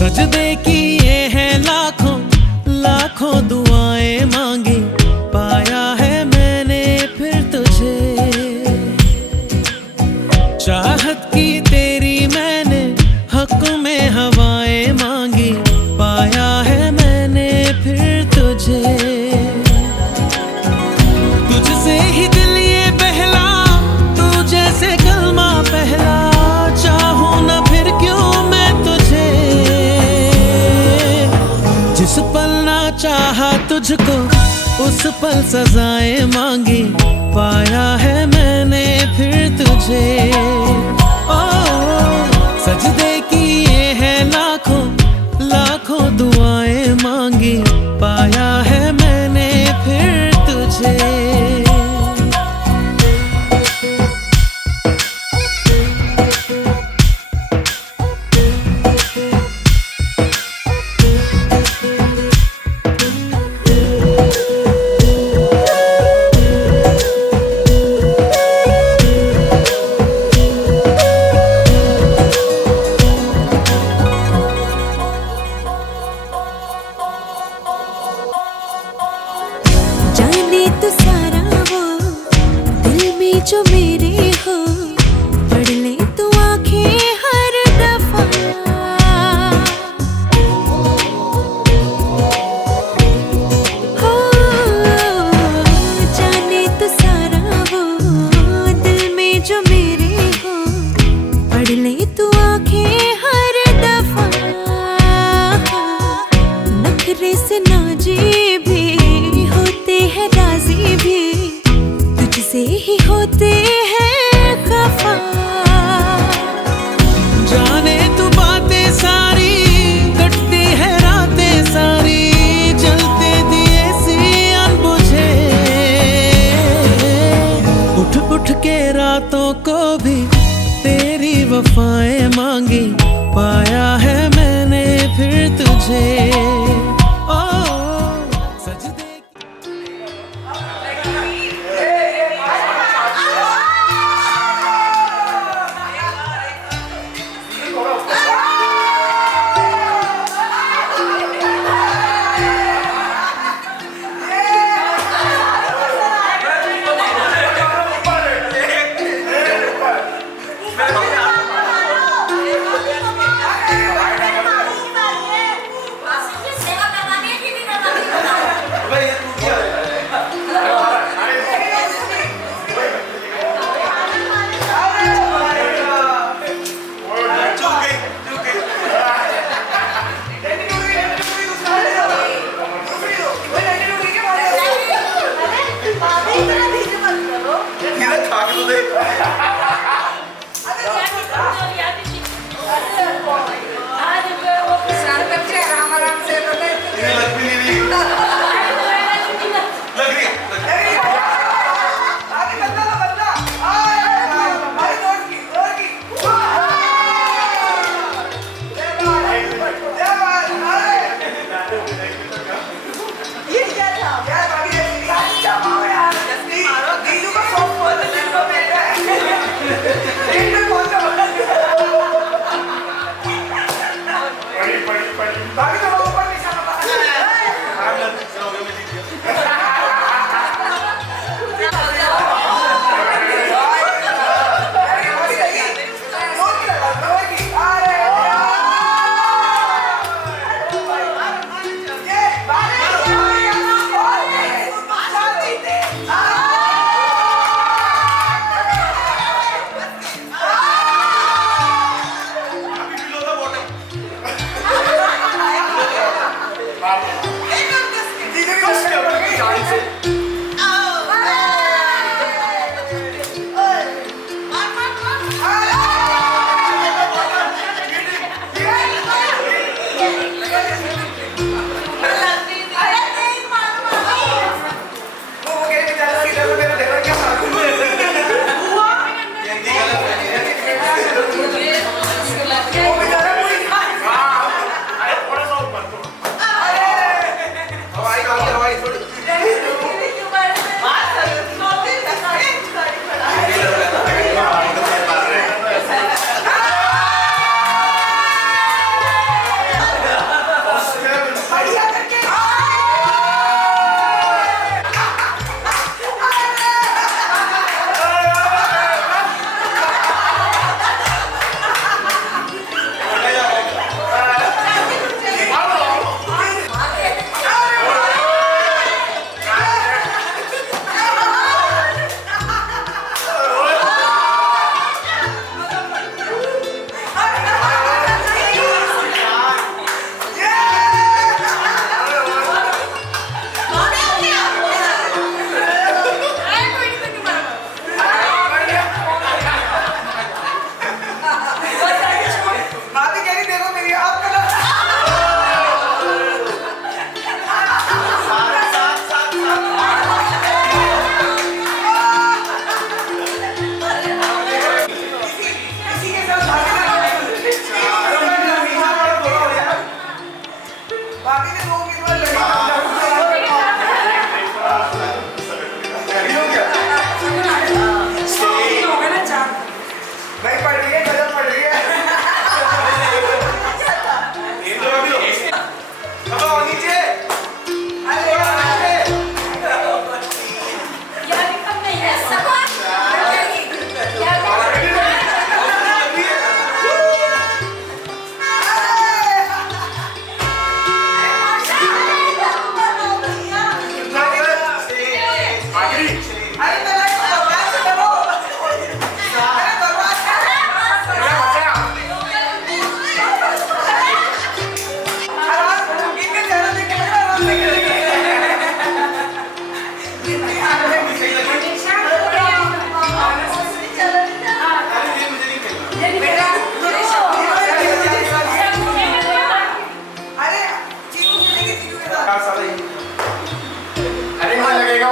सजदे किए हैं लाखों लाखों दुआएं मांगी, पाया है मैंने फिर तुझे। चाहत की तेरी मैंने हक में हवाएं मांगी, पाया है मैंने फिर तुझे। तुझसे ही दिल ये बहला, तू जैसे कलमा पहला, चाहूं ना फिर क्यों मैं तुझे। जिस पल ना चाहा तुझको उस पल सजाएं मांगी, पाया है मैंने फिर तुझे। ओ सजदे किए हैं लाखों लाखों दुआएं मांगी, पाया है मैंने फिर तुझे। जाने तो सारा वो दिल में जो मेरे हो, पढ़ ले तू आंखें हर दफा। हो जाने तो सारा वो दिल में जो मेरे हो, पढ़ ले तू आंखें हर दफा। नखरे से नाजी भी होते हैं राजी भी, तुझसे ही होते हैं खफा। जाने तू बातें सारी, कटती है रातें सारी, जलते दिए सी अनबुझे। उठ उठ के रातों को भी तेरी वफाएं मांगी, पाया है मैंने फिर तुझे। ओ सजदे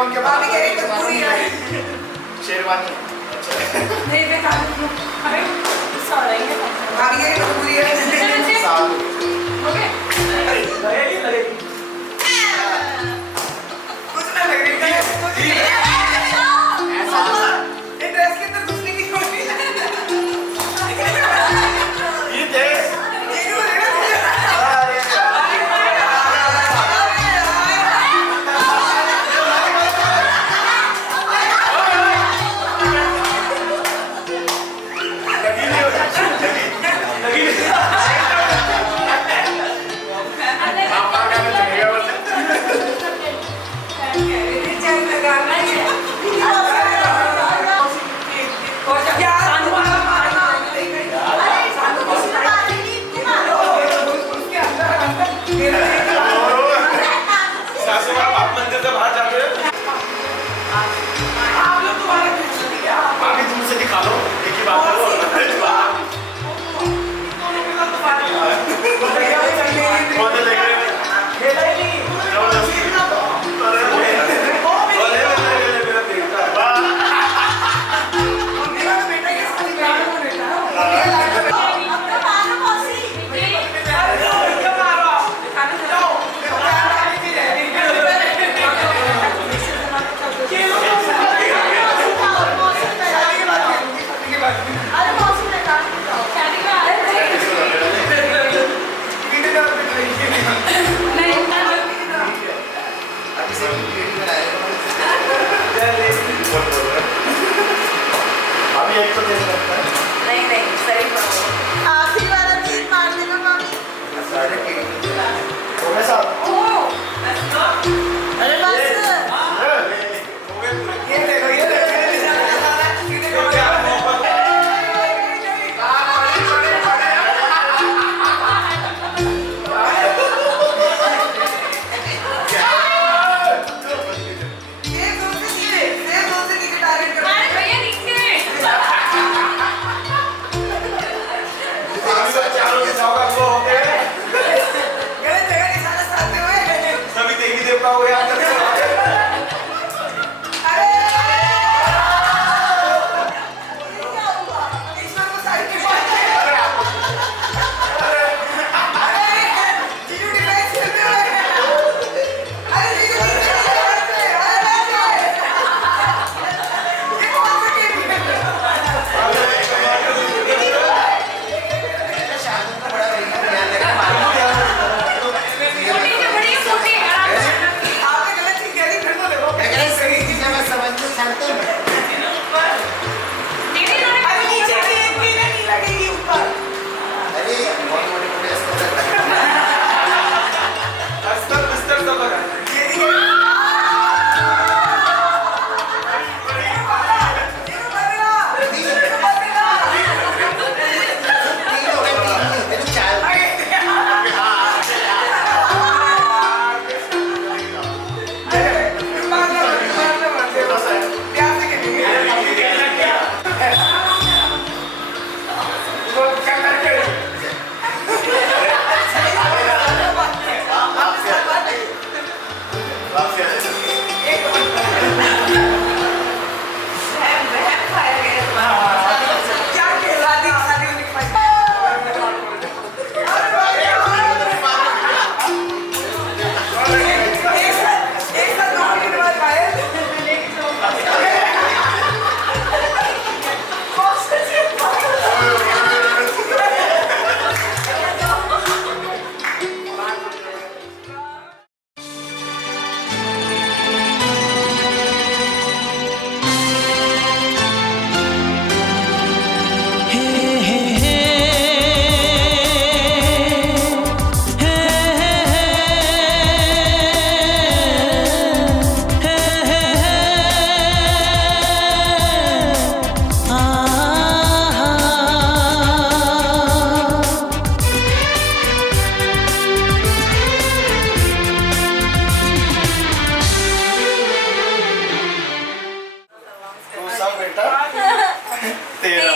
उनके बाद शेरवानी नहीं देखा अरे सॉरी भाभी ये पूरी है साल ओके कुछ ना लग रही है ऐसा ये ड्रेस के अंदर दूसरी की छोटी ये देख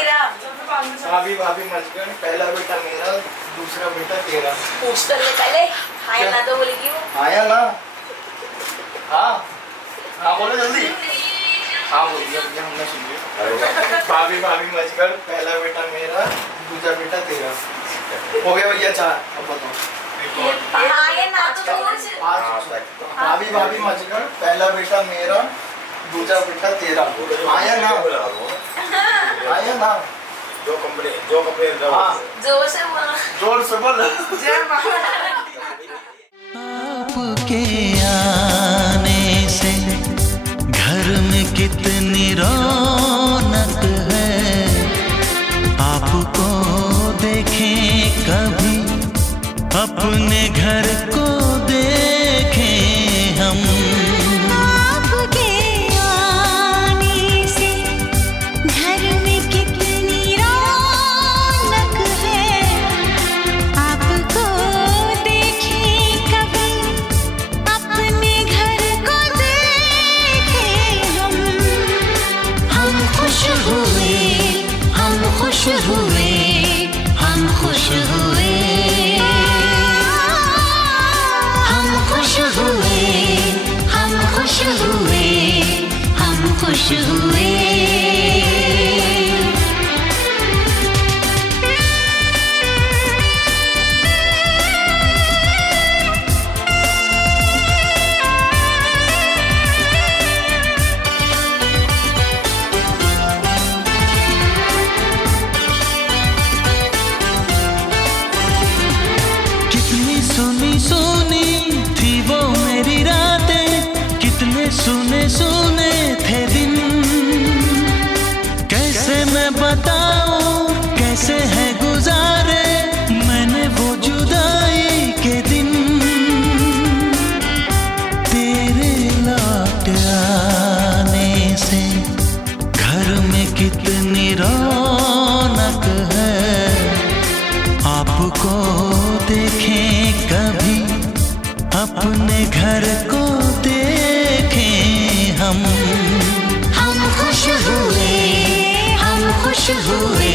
भाभी भाभी मजगन, पहला बेटा मेरा, दूसरा बेटा तेरा। पूछ कर ले पहले, आया ना तो बोलेगी वो। आया ना? हाँ हाँ बोलो जल्दी। हाँ बोल दिया भैया, हमने सुन लिया। भाभी भाभी मचकर पहला बेटा मेरा, दूसरा बेटा तेरा। हो गया भैया 4। अब बताओ। भाभी भाभी मचकर पहला बेटा मेरा, दूसरा बेटा तेरा। आया ना? आया ना? जो कंपनी हाँ जोर से बोलो। जय महाराज। आपके आने से घर में कितनी रौनक है, आपको देखें कभी अपने घर को देखें हम। आपके आने से घर में कितनी रौनक है, आपको देखें कभी अपने घर को देखें हम। हम खुश हुए, हम खुश हुए, हम खुश हुए, हम खुश हुए, हम खुश हुए, हम खुश हुए। कितनी सुनी सुनी थी वो मेरी रातें, कितने सुने सुने थे दिन। कैसे मैं बताऊं कैसे है गुजारे मैंने वो जुदाई के दिन। तेरे लौट आने से घर में कितनी रौनक है, आपको देखें कभी अपने घर को देखें हम। हम खुश हुए, हम खुश हुए,